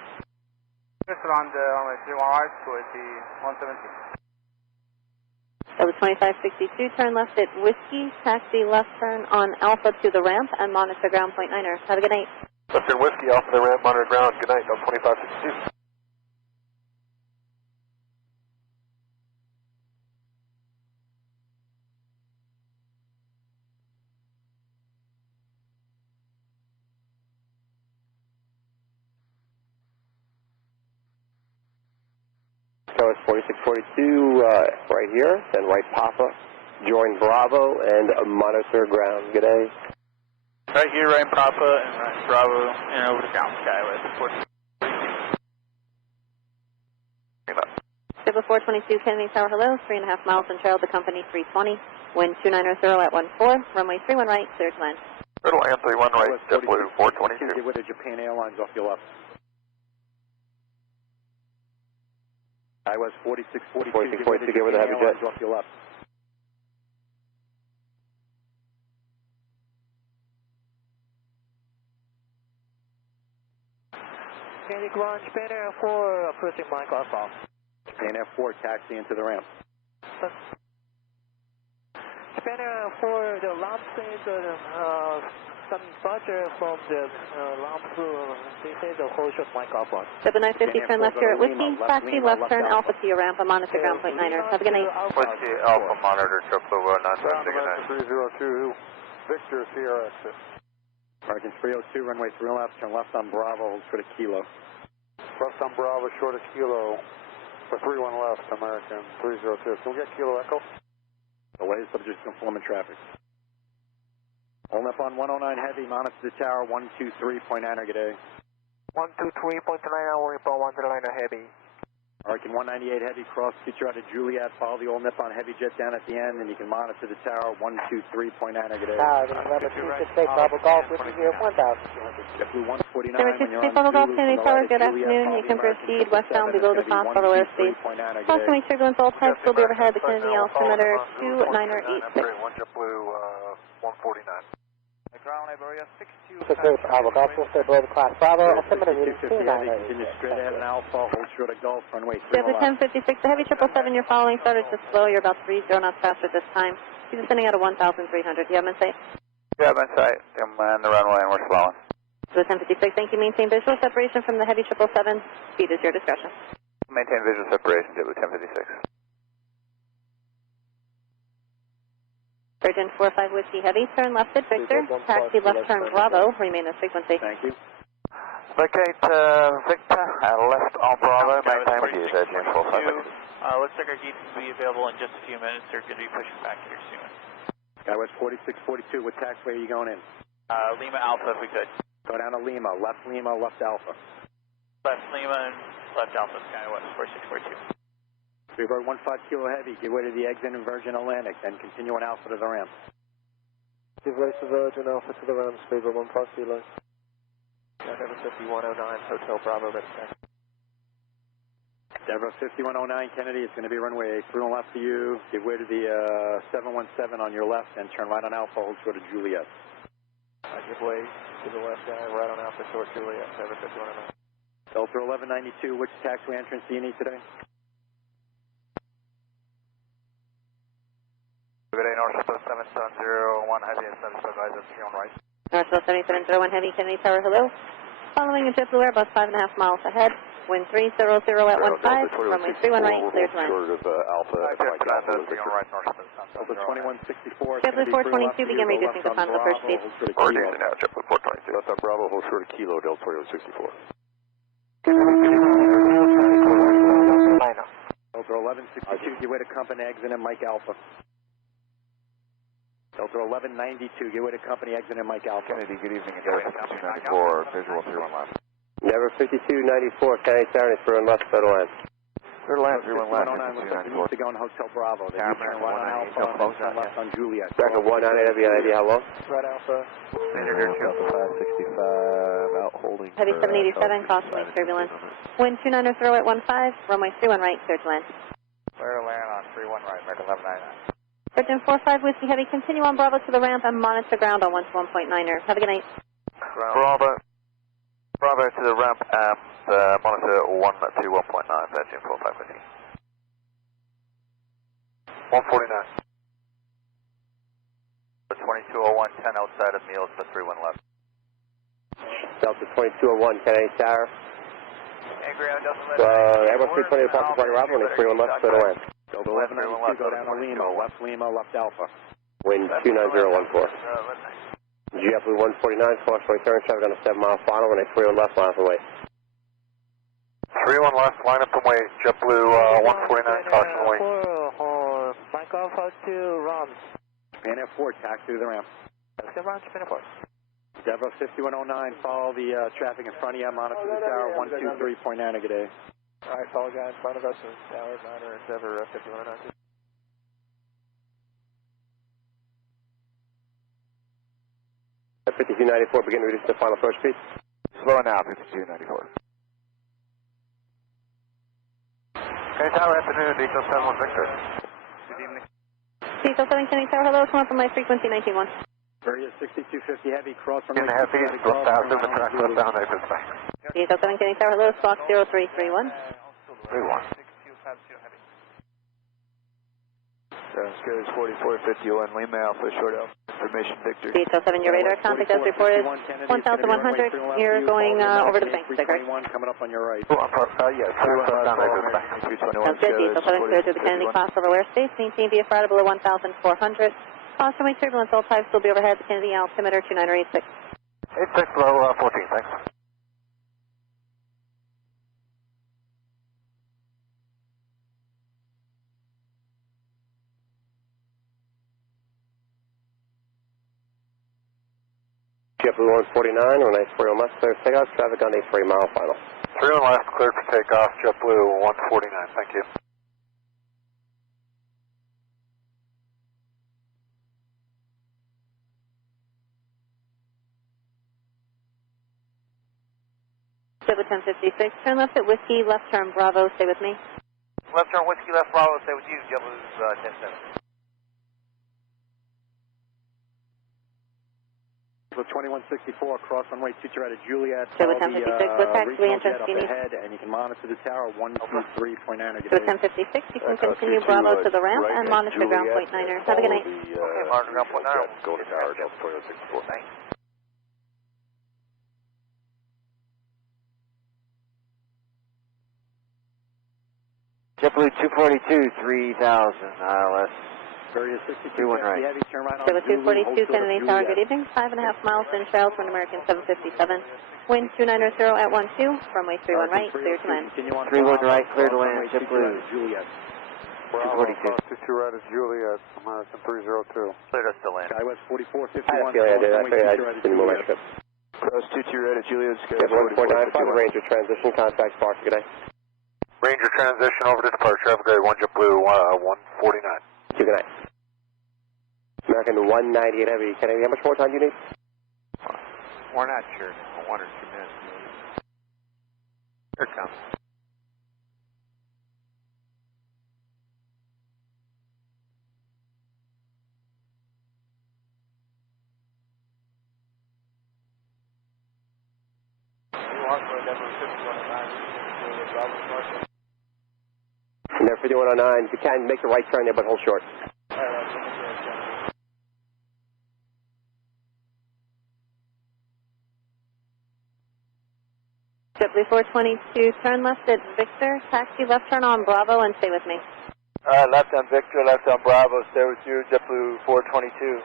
Land runway 31 right, Equity 117. That was 2562, turn left at Whiskey, taxi left turn on Alpha to the ramp, and monitor ground .9er. Have a good night. Left turn Whiskey, off the ramp, monitor ground. Good night, 2562. So it's 4642 right here, then right Papa, join Bravo and monitor ground. Good day. Right here, right Papa, and right Bravo, and over to ground Skyway. Triple 422 Kennedy Tower, hello, 3.5 miles in Charles, the company 320. Wind 290 at 14, runway 31 right, clear to land. Clear to land, 31 right, JetBlue 422. Get with the Japan Airlines off your left. I was 4642. 4642, get with the heavy jet. Off your left. Kennedy Ground, Japan Air 4, approaching Mike Alpha. Japan Air 4, taxi into the ramp. Japan Air 4, the lamp says some departure from the lamp through, they say the whole shot Mike Alpha. 7950, turn left here at Whiskey, taxi left turn Alpha to your ramp, and monitor ground .9er. Have a good night. Whiskey, Alpha, monitor, JetBlue 956. 302, Victor, Sierra exit. American 302, runway 3 left, turn left on Bravo, hold short of Kilo. Left on Bravo, short of Kilo, for 31 left, American 302. Can we get Kilo Echo? Delay subject to conformant traffic. Hold up on 109 heavy, monitor the tower, 123.9er, good day. 123.9, we're report 109 heavy. American 198 heavy, cross teacher out of Juliet, follow the old Nippon heavy jet down at the end, and you can monitor the tower, 123.9er, good day. November 268, Bravo Golf, Whiskey here, 1,200. JetBlue 149, Number 268, Bravo Golf, Kennedy Tower, good afternoon. You can proceed westbound below the Foxborough airspace. Caution turbulence, all types will be overhead, the Kennedy altimeter 2986. 1 JetBlue 149. ground area 62. Bravo Golf, we'll stay below the class Bravo, altimeter reading 290, continue straight ahead in Alpha, hold short of Golf, runway 3 Delta 1056, the heavy 777 you're following started to slow. You're about 30 knots faster this time. He's descending out of 1,300. Do you have insight? Yeah, I'm inside. I'm on the runway and we're slowing. Delta 1056, thank you. Maintain visual separation from the heavy 777. Speed is your discretion. Maintain visual separation, JetBlue 1056. Virgin 45 Whiskey Heavy, turn left at Victor. Taxi left turn Bravo, remain as frequency. Thank you. Vacate Victor, left on Bravo, maintain with you, Virgin 45. Looks like our gates will be available in just a few minutes. They're going to be pushing back here soon. Skywest 4642, what taxiway are you going in? Lima Alpha if we could. Go down to Lima, left Alpha. Left Lima and left Alpha Skywest 4642. Freebird 15 Kilo Heavy, give way to the exit in Virgin Atlantic, then continue on Alpha to the ramp. Give way to Virgin Alpha to the ramp, Speedbird 15 Kilo. Denver 5109, Hotel Bravo, ready to Denver 5109 Kennedy, it's going to be runway 31 left to you, give way to the 717 on your left, and turn right on Alpha, hold short of Juliet. I give way to the left guy, right on Alpha, short Juliet, Denver 5109. Delta 1192, which taxiway entrance do you need today? Good day, Northwest 7701, heavy and 77 guys, that's 3 on right. Northwest 7701 Heavy, Kennedy Tower, hello. Following a JetBlue Airbus 5.5 miles ahead. Wind 300 at 15, runway 31 right, clear to land. Short of Alpha, Mike Alpha, Delta 2164. JetBlue 422, begin reducing to final approach speed. Reducing now, JetBlue 422. Left on Bravo, hold short of Kilo, Delta 2164. Delta 1162, give way to company exit and Mike Alpha. Delta 1192, give way to company exit and Mike Alpha. Kennedy, good evening, Denver 5294, visual 31 left. Denver 5294, Kennedy Tower, is through left, Federal Line. Third line, 31 left, 5294. Needs to go on Hotel Bravo. Then you turn right on Alpha, and turn left on Juliet. Back at 198, have you an idea how long? Right Alpha. Delta 565, out holding. Heavy 787, crossing with turbulence. Wind 290 at 15, runway 31 right, clear to land. Clear to land on 31 right, American 1199. Virgin 45 Whiskey Heavy, continue on Bravo to the ramp and monitor ground on 121.9er. Have a good night. Bravo to the ramp and monitor 121.9, Virgin 45 with you. 149. 2201, 10 outside of Meals, but 31 left. Delta 2201, Kennedy Tower. Airbus 320, Papa 20 Bravo, and 31 left, Federal Line. Delta 1192, go down to Lima, left Alpha. Wind 29014. JetBlue 149, crossway turn, traffic on the 7 mile final, and a 31 left, miles away. 31 left, line up and wait, JetBlue 149, caution away. Mike Alpha to Ron. Japan Air 4, taxi to the ramp. Let's go Ron, Japan Air 4. Denver 5109, follow the traffic in front of you, monitor the tower 123.9, good day. Alright, follow guy in front of us is Tower 9er, Denver 5109. 5294, begin reducing to final approach speed. Slow now, 5294. Okay, Tower, afternoon, Detail 71 Victor. Good evening. Detail 7 Kennedy Tower, hello, come up on my frequency 19.1. Area 6250 Heavy, cross from In the heavy, left out, the track left down, they put back. Detail 7 Kennedy Tower, hello, squawk 0331. 31. Sounds good, it's 4451, Lima Alpha, short Alpha, information Victor. Detail 7, your radar contact as reported, 1,100, you're going over to the bank sticker. Coming up on your right. Yes, 31 left down, they put back. Sounds good, Detail 7 clear to the Kennedy crossover airspace, maintain VFR below 1,400. Caution turbulence, all types will be overhead, the Kennedy altimeter 2986. 86 below 14, thanks. JetBlue 149, runway 41 left, clear for takeoff, traffic on a 3 mile final. 31 left, cleared for takeoff, JetBlue 149, thank you. JetBlue 1056, turn left at Whiskey, left turn Bravo, stay with me. Left turn Whiskey, left Bravo, stay with you, JetBlue's 10-7. So 2164, cross runway 22 right at Juliet. So with 1056, what taxiway entrance do you need? Ahead, and you can monitor the tower 123.9. So with 1056, you can continue Bravo to the ramp and monitor ground point 9er. Have a good night. Okay, monitor ground point 9er. Go to tower, Delta 2064. Thanks. JetBlue 242, 3000 ILS. Various 62 right. heavy, turn right on So with Zulu, 242 Kennedy Tower, good Juliet. evening. 5.5 miles in trails for an American 757. Wind 290 at 12, runway 31 right, clear to land. 31 right, clear to land, JetBlue. Juliet. 242. 22 right at Juliet, American 302. Cleared us to land. SkyWest 4451. I didn't move my trip. Cross 22 right at Juliet. Yes, 149, Ranger transition, contact Spark, good day. Ranger transition over to departure. Have a great one, JetBlue 149. Good night. American 198 Heavy, Kennedy, how much more time do you need? We're not sure. 1 or 2 minutes. Here it comes. And there, 5109, you can make the right turn there, but hold short. JetBlue 422, turn left at Victor, taxi left turn on Bravo, and stay with me. Left on Victor, left on Bravo, stay with you, JetBlue 422.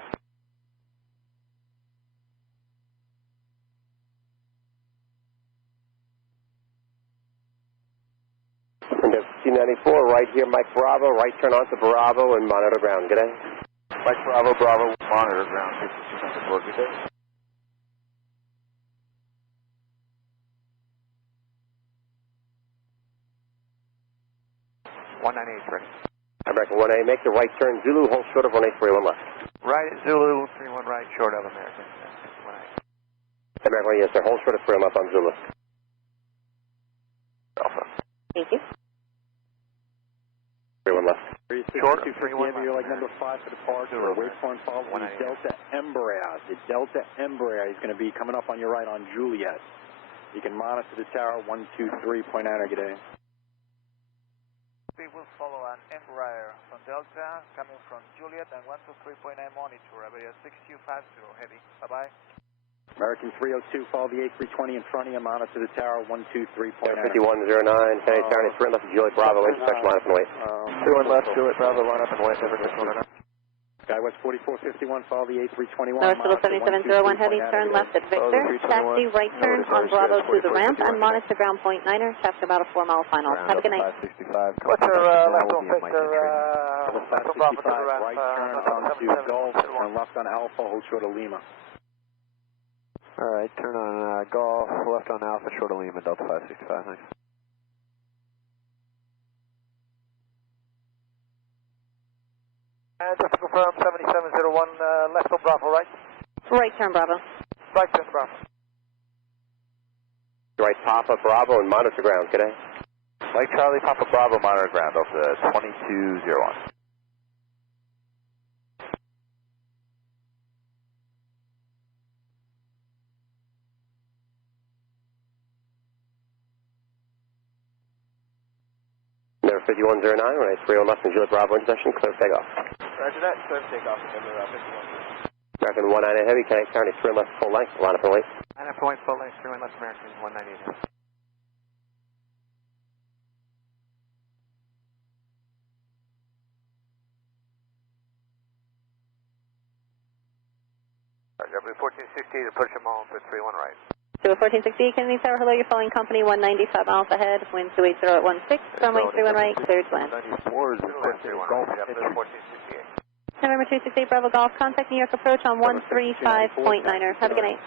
And there, C94, right here, Mike Bravo, right turn on to Bravo and monitor ground, good day. Mike Bravo, Bravo, monitor ground 5294, good day. American 1A, make the right turn, Zulu, hold short of 1831 left. Right at Zulu, 31 right, short of American. 1A. American 1A, yes sir, hold short of 31 left on Zulu. Alpha. Thank you. 31 left. Short of 31 left. You're like number 5 for departure. Waypoint follow the Delta Embraer. The Delta Embraer is going to be coming up on your right on Juliet. You can monitor the tower 123.9, good day. We will follow an Embraer from Delta, coming from Juliet and 123.9 monitor, area 6250, heavy. Bye-bye. American 302, follow the A320 in front of you, monitor the tower 123.9. 5109, Kennedy Tower, it's left to Juliet Bravo, intersection line up and wait. 31 left, Juliet Bravo, line up and wait, never 619. SkyWest 4451, follow the A321. North Shuttle 7701 Heavy, turn left at Victor, taxi right turn on Bravo to the ramp, and monitor ground point 9er, after about a 4-mile final. Have a good night. What's your left on Victor, left on Bravo to the ramp, right turn onto Golf, turn left on Alpha, hold short of Lima. Alright, turn on Golf, left on Alpha, short of Lima, Delta 565, thanks. And just to confirm, 7701, left on Bravo, right? Right turn Bravo. Right turn Bravo. Right, Papa Bravo and monitor ground, good day. Mike Charlie, Papa Bravo, monitor ground off the 2201. There, 5109, right, 31 left and Juliet Bravo intersection, clear takeoff. Roger that, clear takeoff, American 198 Heavy, Kennedy Tower, 3 left full length, line up and wait. Line up and wait, full length, 3 left American, 198. JetBlue 1460, approach them all for 31 right. So 1460, Kennedy Tower, hello, you're following company 195 miles ahead, wind 280 at 16, runway 31 right, cleared to land. 94 is Golf JetBlue 1468. November 268 Bravo Golf, contact New York approach on 135.9er. Have a good night.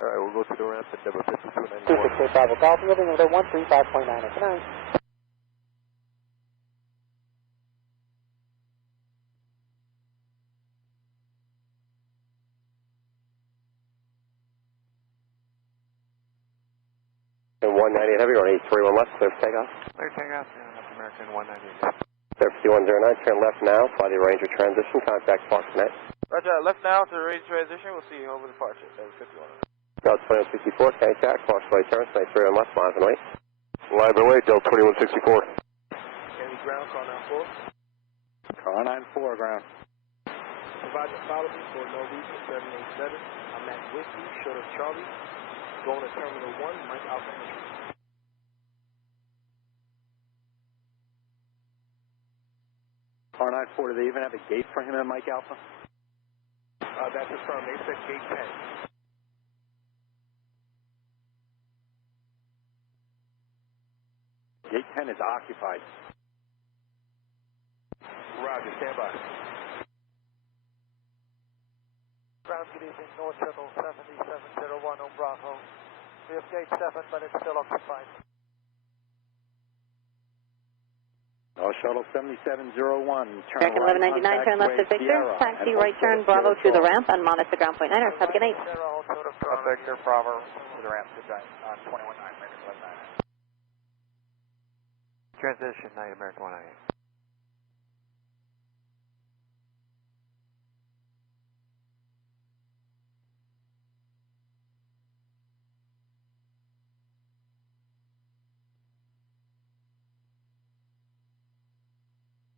All right, we'll go to the ramp at number 5294. 268 Bravo Golf, moving over 135.9er. Good night. And 198 Heavy, runway 31 left, clear for takeoff. Clear takeoff, left American, 198. There, 5109, turn left now, fly the Ranger transition, contact Fox Net. Roger, left now to ready transition. We'll see you over departure. 51. Delta 2164, County Tower, cross right turn, 23 on left, miles and wait. Live and wait, Delta 2164. Any ground, car 94. Car 94, ground. Provide to follow me for Norwegian 787. I'm at Whiskey, short of Charlie. Going to Terminal 1, Mike Alpha entry. Car 94, do they even have a gate for him at Mike Alpha? That's confirmed. They said gate 10. Gate 10 is occupied. Roger, stand by. Ground, good evening, North Shuttle 7701 on Bravo. We have gate 7, but it's still occupied. North Shuttle 7701, turn American 1199, turn left to Victor. Taxi right turn Bravo to the ramp and monitor ground point 9. Have a good night. Victor, Bravo to the ramp, good night, on 21-9, American 1199. Transition, night, American 198.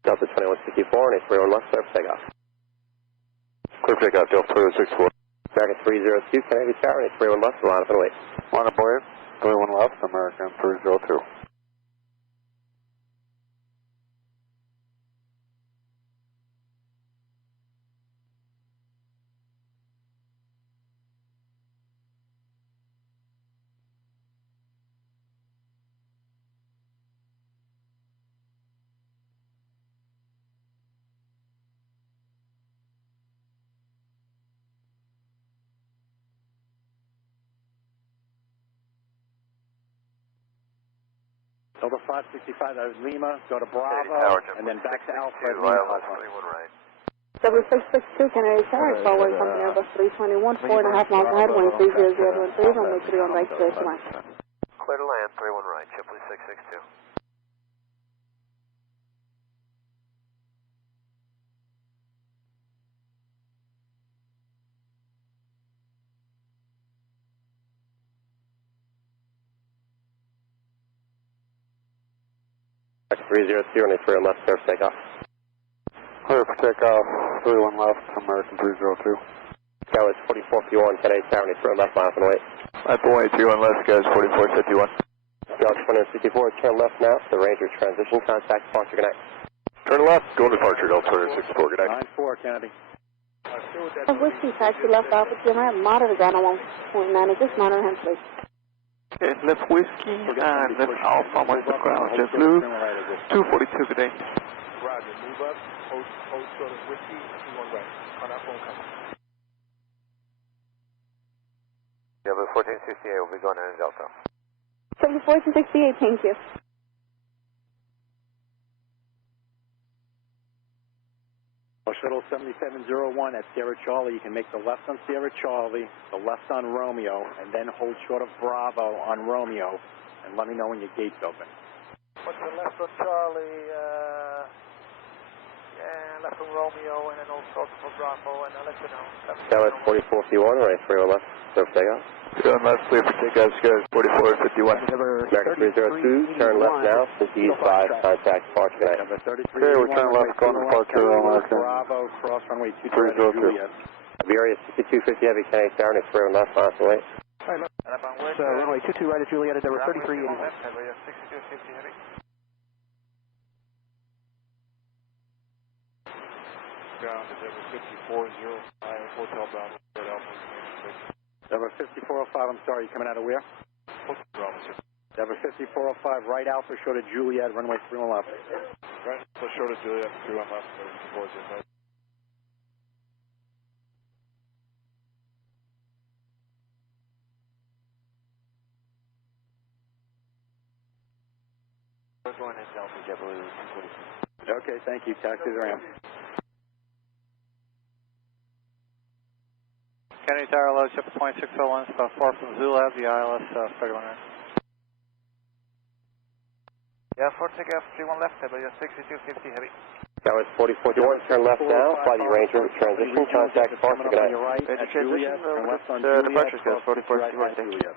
Delta 2164, and 3 on left, clear for takeoff. Clear for takeoff, Delta 2164. American 302, Kennedy Tower, and 3 on left, line up and wait. Line up, boy. 21 left, American 302. Delta 565 out of Lima, go to Bravo, and then back to Alpha. Right. 7662, Kennedy Tower, forward company Airbus 321, 4.5 miles ahead, 130.013, runway 31 right, clear to land. Clear to land, 31 right, Chipley 662. American 302, and 3 on left, clear for takeoff. Clear for takeoff, 31 left, American 302. Skyway 4451, Kennedy Tower, and 3 on left, miles and wait. Live and wait, 31 left, guys, 4451. Delta 2164, turn left now to the Ranger transition, contact departure, good night. Turn left, go to departure, Delta 2164, good night. 94, Kennedy. Whiskey, taxi left Alpha to the ramp, monitor ground on 1.9, just monitor him, please. Okay, left Whiskey and left Alpha, west of ground, JetBlue 242 today. Roger, move up, hold short of Whiskey, 21 right. On our phone coming. Yeah, but 1468 will be going into Delta. 74 to 68, thank you. Shuttle 7701 at Sierra Charlie. You can make the left on Sierra Charlie, the left on Romeo, and then hold short of Bravo on Romeo, and let me know when your gate's open. What's the left on Charlie, left on Romeo, and then also for Bravo, and I'll let you know. Skyway 4451, right, 3 on left, clear for takeoff. 3 on left, clear for takeoff, guys, 4451. American 302, turn left now, since East 5, contact departure, good night. Okay, we're turning left, going to departure, American. Bravo, cross runway 23 Juliet. Iberia 6250 heavy, Kennedy Tower, and 3 on left, miles and wait. So runway 22 right at Juliet, at number 3380. Left, 6250 heavy. Ground at number 5405, Hotel Bravo, Alpha. Number 5405, I'm sorry, you coming out of where? Bravo, sir. Number 5405, right Alpha, short of Juliet, runway 3 on left. Right, so short of Juliet, 3 on left, 5405. We're going to Delta, JetBlue 242. Okay, thank you. Taxi to the ramp. Kennedy Tower, low, Chipper 2601, about 4 from Zulu, have the ILS 31 right. Yeah, for takeoff, 31 left, but 6250 heavy. That was 4041, turn left now, fly the Ranger, transition, contact Foster, good night. Right at Juliet, turn left on The Juliet, departure goes 44 right at Juliet.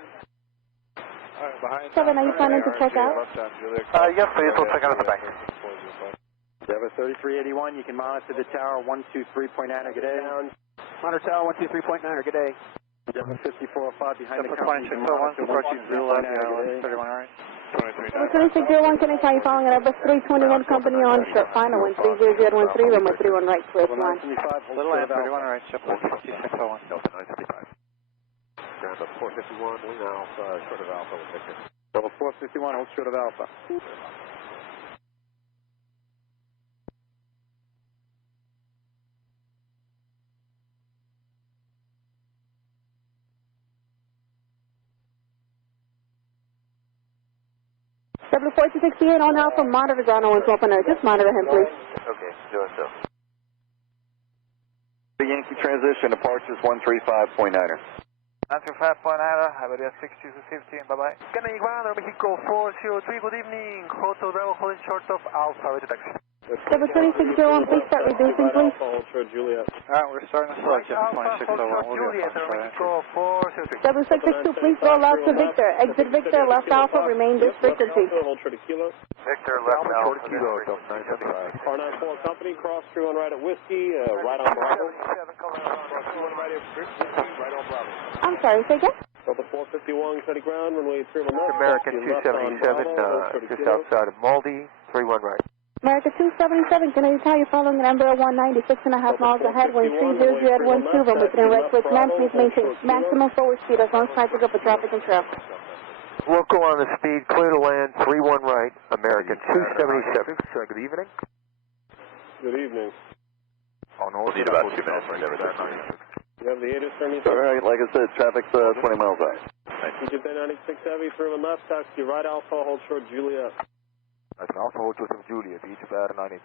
7, are you planning to check out? Yes, please. We'll check out at the bank. Devon 3381, you can monitor the tower 123.9, good day. Monitor tower 123.9, good day. Devon 5405 behind the company, you can 2601, monitor approaching 123.9, 0 good day. 31 right. 2601, can I tell you following an Airbus 321 company on short final 130013, runway 31 right, clear to land. Little land, 31 right, JetBlue 2601. Delta 935. Ground up 451, lean Alpha, short of Alpha with Victor. Level 451, hold short of Alpha. W4268 on Alpha, monitor ground on 1 just monitor him, please. Okay, doing so. The Yankee transition, departures 135.9er. 935.9, Iberia 62 to 15, bye-bye. Canadian Ground, Mexico 403, good evening. Hotel Bravo holding short of Alpha, ready to taxi. W2601, please start reducing, please. Hold short Juliet. Alright, we're starting to select Alpha, 2601. hold short We'll Juliet, get Mexico 403. W662, please roll out to Victor. Exit Victor, left Alpha, remain this frequency. Hold short Kilo. Victor, left Alpha, Kilo, Delta 975. R94 company, cross 31 right at Whiskey, right on Bravo. I'm sorry, say again? Delta 451, steady ground, runway 31 left. American 277, just outside of Maldi, 31 right. America 277, can I tell you following an Embraer 190, 6.5 miles ahead, wind 300 at 12, runway 3 right, clear to land, please maintain maximum forward speed as long as practical for traffic and travel. Local on the speed, clear to land, 31 right, American 277. Sir, good evening. Good evening. On hold, need about 2 minutes for everything. You have the 8 All right, like I said, traffic's 20 miles out. Egypt 96 Heavy, 31 left, taxi right Alpha, hold short Juliet. That's an Alpha, hold short of Juliet, Egypt 986.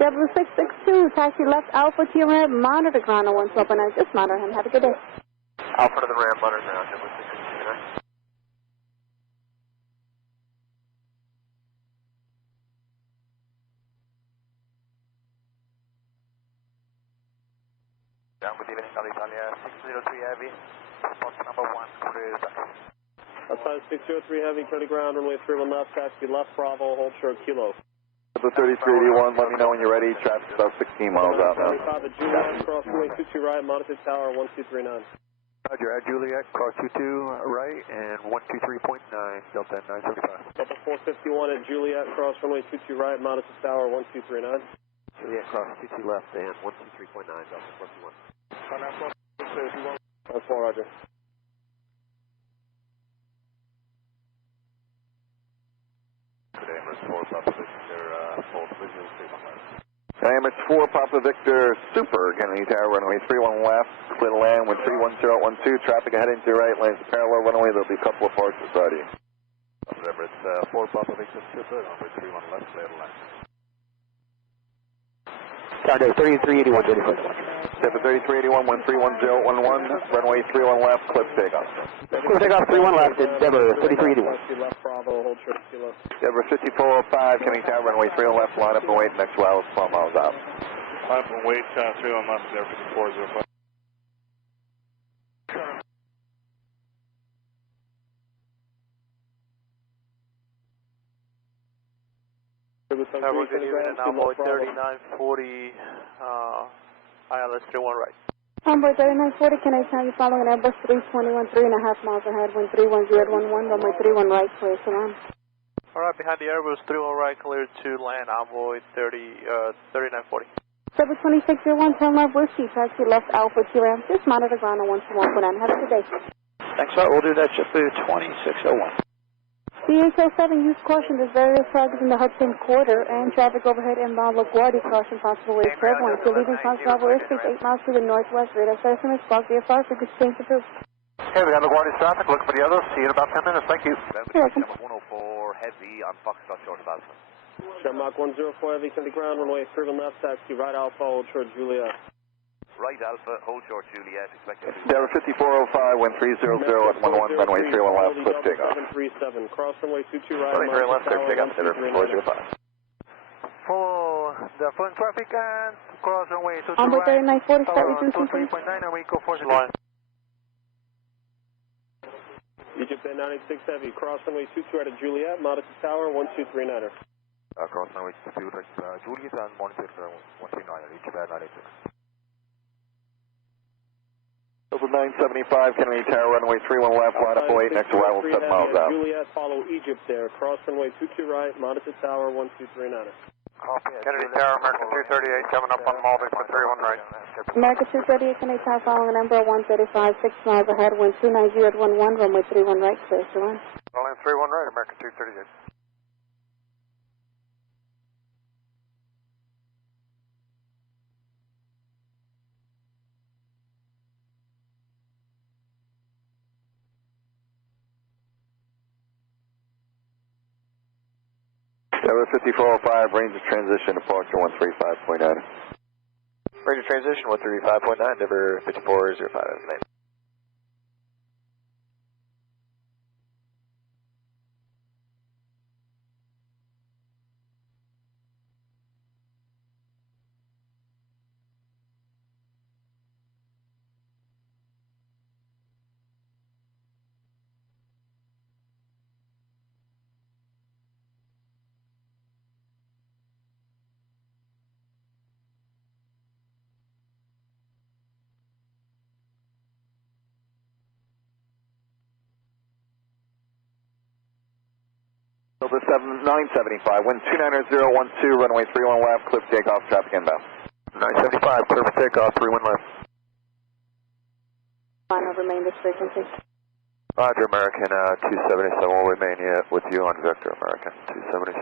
W662, taxi left Alpha to your right, monitor ground on 129, just monitor him, have a good day. Alpha to the ramp, monitor now, JetBlue 669. Down, good evening, Italia 603 Heavy, spot number 1, clear back. Outside 603 Heavy, clear to ground, runway 31 left, taxi left Bravo, hold short Kilo. The 3381, let me know when you're ready. Traffic's about 16 miles out now. 75 at Juliet, cross runway 22 right, monitor tower 1239. Roger, at Juliet, cross 22 right, and 123.9, Delta 975. Delta 451 at Juliet, cross runway 22 right, monitor tower 1239. Juliet cross 22 left and 123.9, Delta 41. That's 4, Roger. Emirates 4, Papa Victor, Super, Kennedy Tower, runway 31 left, clear to land, wind 31012, traffic heading to your right, lanes parallel runway, there'll be a couple of parts beside you. Emirates 4, Papa Victor, Super, runway 31 left, clear to land. Sounder 3381, 3381, wind 31011, runway 31 left, clip takeoff. Clear takeoff 31 left, Endeavor 3381. Left Bravo, hold short Kilo. Endeavor 5405, Kennedy Tower, runway 31 left, line up and wait, next 2 hours, 12 miles out. Line up and wait, 31 left, Endeavor 5405. Good evening, Envoy 3940, ILS 31 right. Envoy 3940, can I tell you following an Airbus 321, 3.5 miles ahead, wind 31011, runway 31 right, clear to land. Alright, behind the Airbus 31 right, clear to land, Envoy 3940. 72601, turn left Whiskey, taxi left Alpha to ramp, just monitor ground on 121.9, have a good day. Thanks, sir. We'll do that, JetBlue 2601. CH-07, use caution, there's various targets in the Hudson Quarter and traffic overhead inbound LaGuardia, caution possible wave turbulence. You're leaving South Bravo airspace 8 miles to the northwest, radar estimates, spark VFR, frequency change approved. Okay, we got LaGuardia traffic, look for the others, see you in about 10 minutes, thank you. You're welcome. 104 Heavy on Foxtrot short of Alpha. Shamrock 104 Heavy, to the ground, runway 31 left, taxi right Alpha, hold short Juliet. right Alpha, hold short Juliet, expected. Tower 5405, wind 300 at 11, runway 31 left, clip takeoff. 737, cross runway 22 right. Runway 3 left, clear takeoff, Tower 5405. Follow the front traffic and cross runway 22 Onboard right. 3940, start reducing please. 3.9 and we go for the Line. Egypt Air 986 Heavy, cross runway 22 right at Juliet, monitor tower 1239er. Cross runway 22 at Juliet and monitor 139, Egypt Air 986. Over 975, Kennedy Tower, runway 31 left, line up 08, next arrival 7 miles out. Juliet, follow Egypt there, cross runway 22 right, monitor tower 1239er. Kennedy Tower, American 238, coming up on Maldives for 31 right. America 238, Kennedy Tower, following a number 135, 6 miles ahead, wind 290 at 11, runway 31 right, clear to line. Line 31 right, American 238. Tower 5405, range of transition, departure 135.9. Range of transition 135.9, number 5405 as name. Over 975, wind 29012, runway 31 left, clip takeoff, traffic inbound. 975, clear for takeoff, 31 left. Line will remain this frequency. Roger, American 277 will remain with you on Vector, American 277.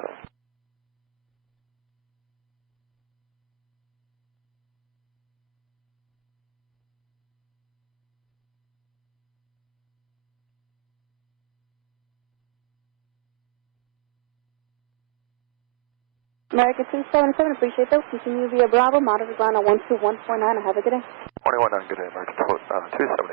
America 277, appreciate those. Continue via Bravo, monitor ground on 121.9, and have a good day. 21 on good day, American 277.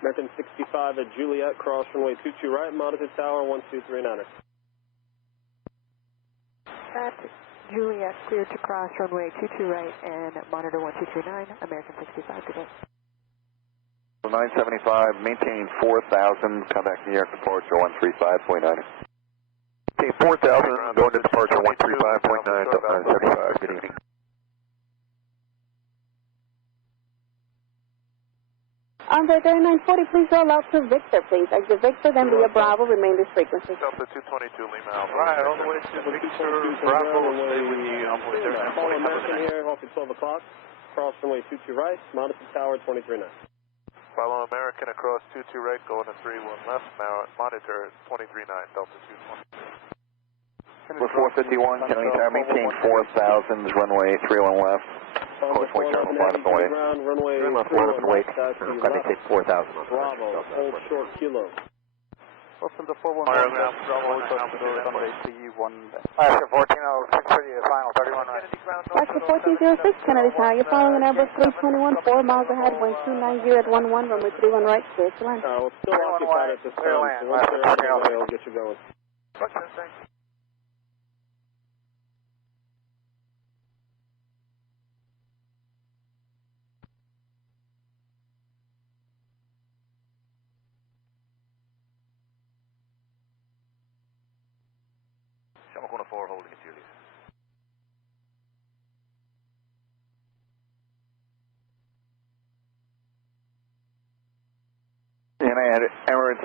American 65 at Juliet, cross runway 22 right, monitor tower 1239er. At Juliet, clear to cross runway 22 right and monitor 1239, American 65 today. 975, maintain 4,000, contact New York departure 135.9. Okay, 4,000, going to departure 135.9, 975, good evening. Onboard 3940, please roll out to Victor, please. Exit Victor, then via Bravo, remain this frequency. Delta 222 Lima Alpha. Right, all the way to Victor, Bravo, stay with the Onboard 3940. Follow American here, off at 12 o'clock, cross runway 22 right, monitor tower 239. Follow American across 22 right, going to 31 left, monitor 239, Delta 220. We're 451, Kennedy Tower, maintain 4,000, runway 31 left. Course weight terminal, line up and wait. Runway 3 left, line up and wait. maintain 4,000. Bravo, hold short kilo. Welcome to 411. Runway 31. Alaska 1406 for the final 31 right. Alaska 1406, Kennedy Tower, you're following a number 321, 4 miles ahead, wind 290 at 11, runway 31 right, clear to land. We're still occupied at this time, so once they're on the way, I'll get you going. Thanks. I'm going to 4 holding it, Juliet. And I had Emirates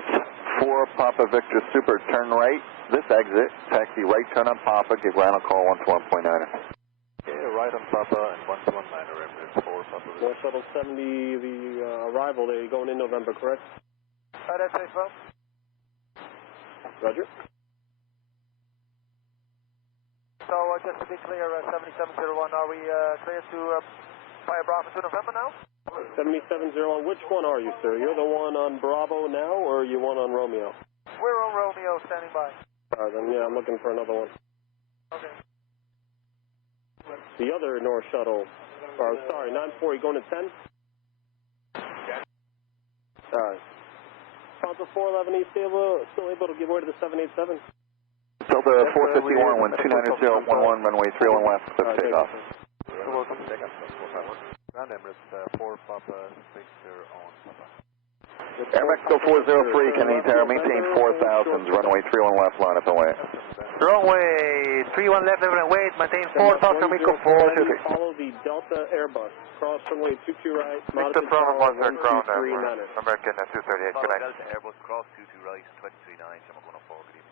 4 Papa Victor Super, turn right. This exit, taxi right turn on Papa, give ground a call 121.9. Okay, right on Papa and 119, Emirates 4 Papa Victor. North Shuttle 70, the arrival, they're going in November, correct? That's safe, folks. Roger. So just to be clear, 7701, are we clear to Fire Bravo to November now? 7701, which one are you, sir? You're the one on Bravo now, or are you one on Romeo? We're on Romeo, standing by. Alright, then, yeah, I'm looking for another one. Okay. The other North Shuttle, or sorry, 9-4, you going to 10? Alright. Sponsor 411, you still able to give way to the 787? Still the 451, 129011, runway 31 left, cliff takeoff. Ground Emirates, 4 Papa Victor on Papa. Air Mexico 403, Kennedy Tower, maintain 4000, runway 31 left, line up and wait. Runway 31 left, and wait, maintain 4000, Miko 423. Follow the Delta Airbus, cross runway 22 right, Mr. mounted Bravo, tower 123 123 American 238, good night. Delta Airbus, cross 22 right, 239, Channel 104, good evening.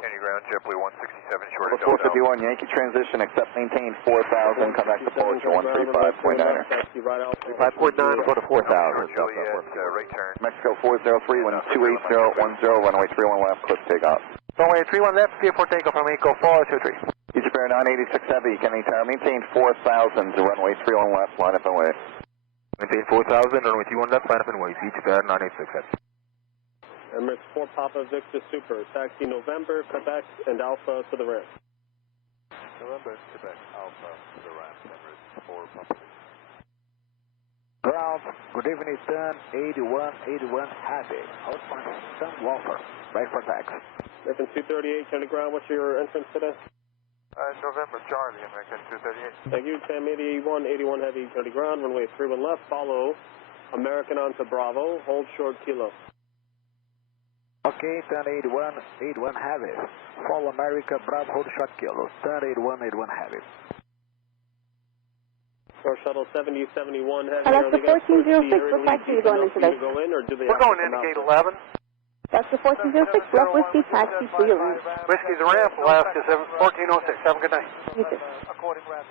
Kennedy ground, JetBlue 167, short of 451, Yankee transition, accept maintain 4000, come back to departure 135.9er. 5.9 for the 4000. Juliet, right turn. Mexico 403, 28010, runway 31 left, cliff takeoff. Runway 31 left, clear for takeoff from Miko 423. Egypt Air 986 Heavy, Kennedy Tower, maintain 4000, runway 31 left, line up and wait. Maintain 4000, runway 31 left, line up and wait. Egypt Air 986 Heavy. Emirates 4 Papa Victor Super, taxi November, Quebec, and Alpha to the ramp. November, Quebec, Alpha to the ramp, Emirates 4 Papa. Ground, good evening, turn 8181 Heavy. Outbound Sam Walker, right for taxi. American 238, Kennedy ground, what's your entrance today? November, Charlie, American 238. Thank you, Sam 81, 81 Heavy, Kennedy ground, runway 31 left, follow American onto Bravo, hold short kilo. Okay, turn 81 Heavy. Follow America, Bravo, hold short kilo. Turn 81 Heavy. North Shuttle 7071 Heavy. Alaska 1406, what taxi are you going in today? We're going to indicate 11. Alaska 1406, left whiskey, taxi, clear ramp. Whiskey's a ramp, Alaska 1406, have a good night. You too. According ramp.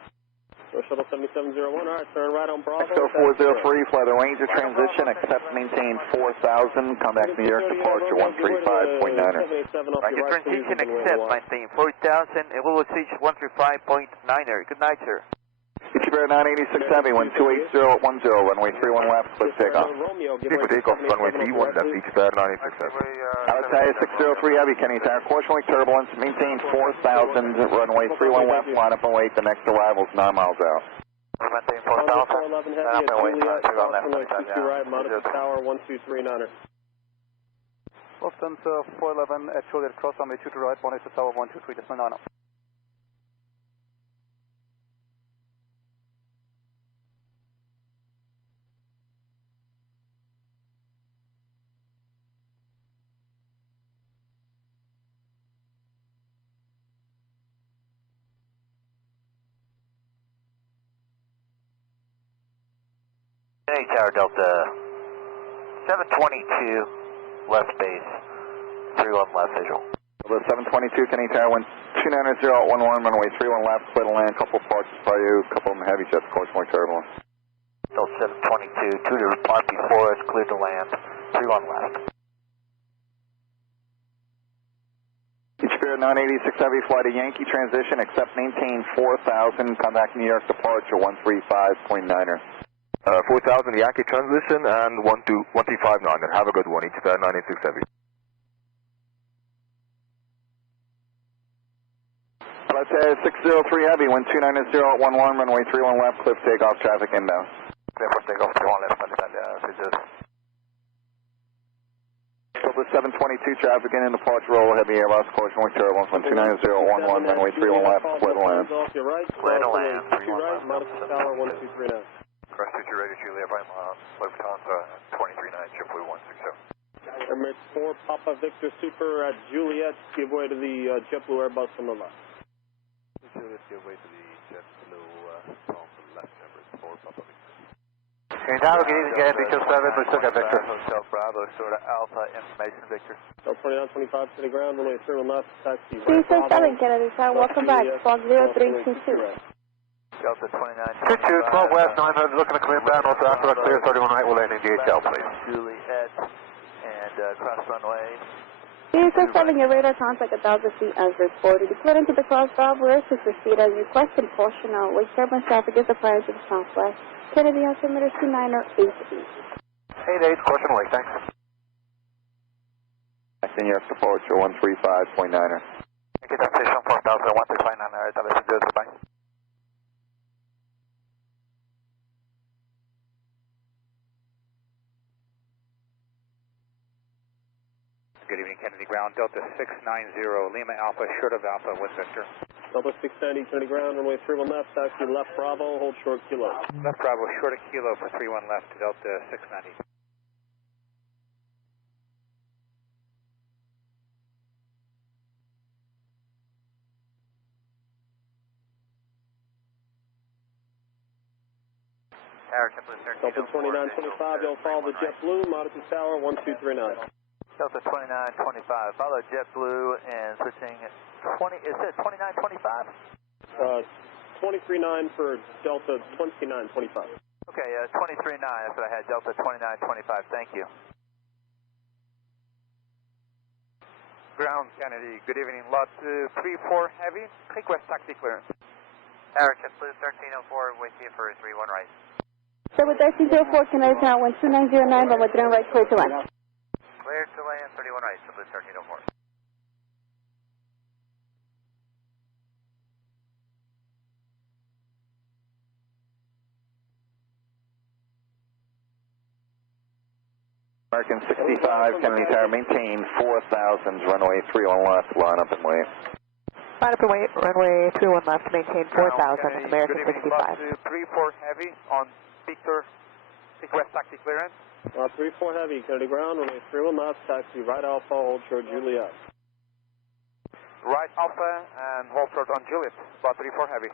North Shuttle 7701, alright, turn right on Bravo. Mexico 403, fly the Ranger transition, accept maintain 4000, come back New York, departure 135.9er. Ranger transition, accept, maintain 4000, and we will reach 135.9er. Good night, sir. Egypt Air 986 Heavy, 28010, runway 31 left, cliff takeoff. Clear for takeoff, runway 31 left, Egypt Air 986 Heavy. Alitalia 603 Heavy, Kennedy Tower, cautionary turbulence, maintain 4000, runway 31 left, line up and wait, the next arrival is 9 miles out. Maintain 4000, 411 Heavy, Juliet, runway 22 right, mounted tower 1239er. Lufthansa 411 at Juliet, cross runway 22 right, monitor tower 123, just 9. Kennedy Tower, Delta 722, left base, 31 left visual. The 722 Kennedy Tower, 29011, runway 31 left, clear to land, couple parts by you, couple of them heavy jets, cautionary turbulence. Delta 722, 2 to report before us, clear to land, 31 left. Egypt Air 986 Heavy, fly to Yankee transition, accept maintain 4000, come back New York, departure 135.9er. 4000 Yankee transition and 135.9er. Have a good one, Egypt Air 986 Heavy. Alitalia 603 Heavy, 29011, runway 31 left, cliff takeoff, traffic inbound. Clear for takeoff, 31 left, Delta 722 traffic in departure roll, heavy Airbus, cautionary turbulence, 29011, runway 31 left, clear to land. Clear to land, 31 left, mounted tower 1239. Cross 22 Radio Juliet, right Lufthansa 239, JetBlue 167. Emirates 4 Papa Victor Super at Juliet, give way to the JetBlue Airbus on the left. Juliet, give way to the Jet Kenny Tower, good evening, Kenny 207, we still got Victor. Hotel Bravo, short of Alpha, information, Victor. Delta 2925 to the ground, runway 31 left, taxi. 367 Kennedy Tower, welcome back, Fog 0322. Delta 29. 22, 12 west, 900, looking to come inbound, north Africa, clear 31 right, we'll landing DHL, please. Juliet, and cross runway. 367, your radar contact 1,000 feet as reported. Declared into the cross valve, airspace proceed as requested, portion out. Wake turbulence traffic is applied to the southwest. Kennedy altimeter 2988. 88, caution away, thanks. Acting York departure 135.9er. Get that station 4000, 135.9er, that is good, goodbye. Good evening, Kennedy Ground, Delta 690, Lima Alpha, short of Alpha, with Victor. Delta 690, Kennedy Ground, runway 31 left, taxi left Bravo, hold short kilo. Left Bravo, short of kilo for 31 left to Delta 690. Delta 2925, you'll follow the JetBlue, Modesty Tower 1239. Delta 2925, follow JetBlue and switching 20, is it 2925? 239 for Delta 2925. Okay, 239, that's what I had, Delta 2925, thank you. Ground, Kennedy, good evening, lot 34 heavy, request taxi clearance. Tower JetBlue 1304, wait here for 31 right. So with 1304, Kennedy Tower 12909, runway 31 right, clear to land. Clear to land, 31 right, JetBlue 1304. American 65, Kennedy Tower, maintain 4000, runway 31 left, line up and wait. Line up and wait, runway 31 left, maintain 4000, American 65. 34 heavy on Victor, request taxi clearance. 34 heavy, Kennedy Ground, runway 31 left, taxi right Alpha, hold short Juliet. Right Alpha and hold short on Juliet, lot 34 heavy.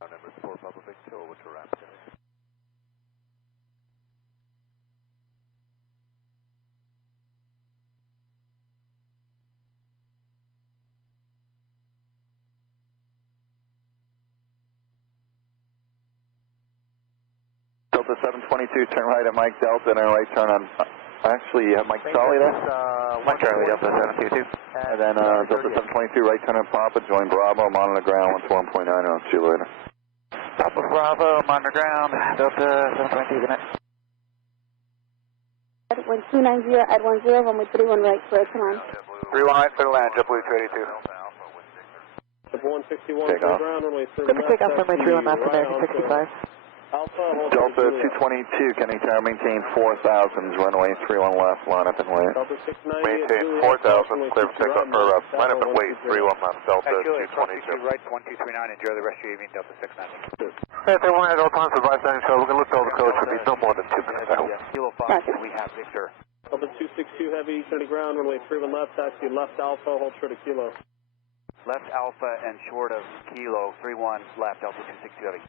Number 4 Papa Victor, over to ramp, Kennedy. Delta 722, turn right at Mike Delta, and then right turn on, actually you have Mike Charlie there? Mike Charlie, Delta 722. And then Delta 722, right turn on Papa, join Bravo, I'm on the ground, 141.9, I'll see you later. Papa Bravo, I'm underground, Delta 722, good night. 1290 at 10, runway 31 right, clear to land. 31 right for the land, JetBlue 282. JetBlue 161, Kennedy Ground, runway 31 left, Take off runway 31 left, right American 65. Alpha, hold Delta short Juliet. 222, Kennedy Tower, maintain 4000, runway 31 left, line up and wait. Delta 690, Maintain Juliet, 4000, clear for takeoff for line up and wait, 31 left, Delta Juliet, 222. right 1239, enjoy the rest of your evening, Delta 690. If they want to all times for bystander, so we're going to look over the coach, should be no more than 2 minutes, I hope. Kilo 5, we have Victor. Delta 262 heavy, Kennedy Ground, runway 31 left, taxi left Alpha, hold short of kilo. Left Alpha and short of kilo, 31 left, Delta 262 heavy.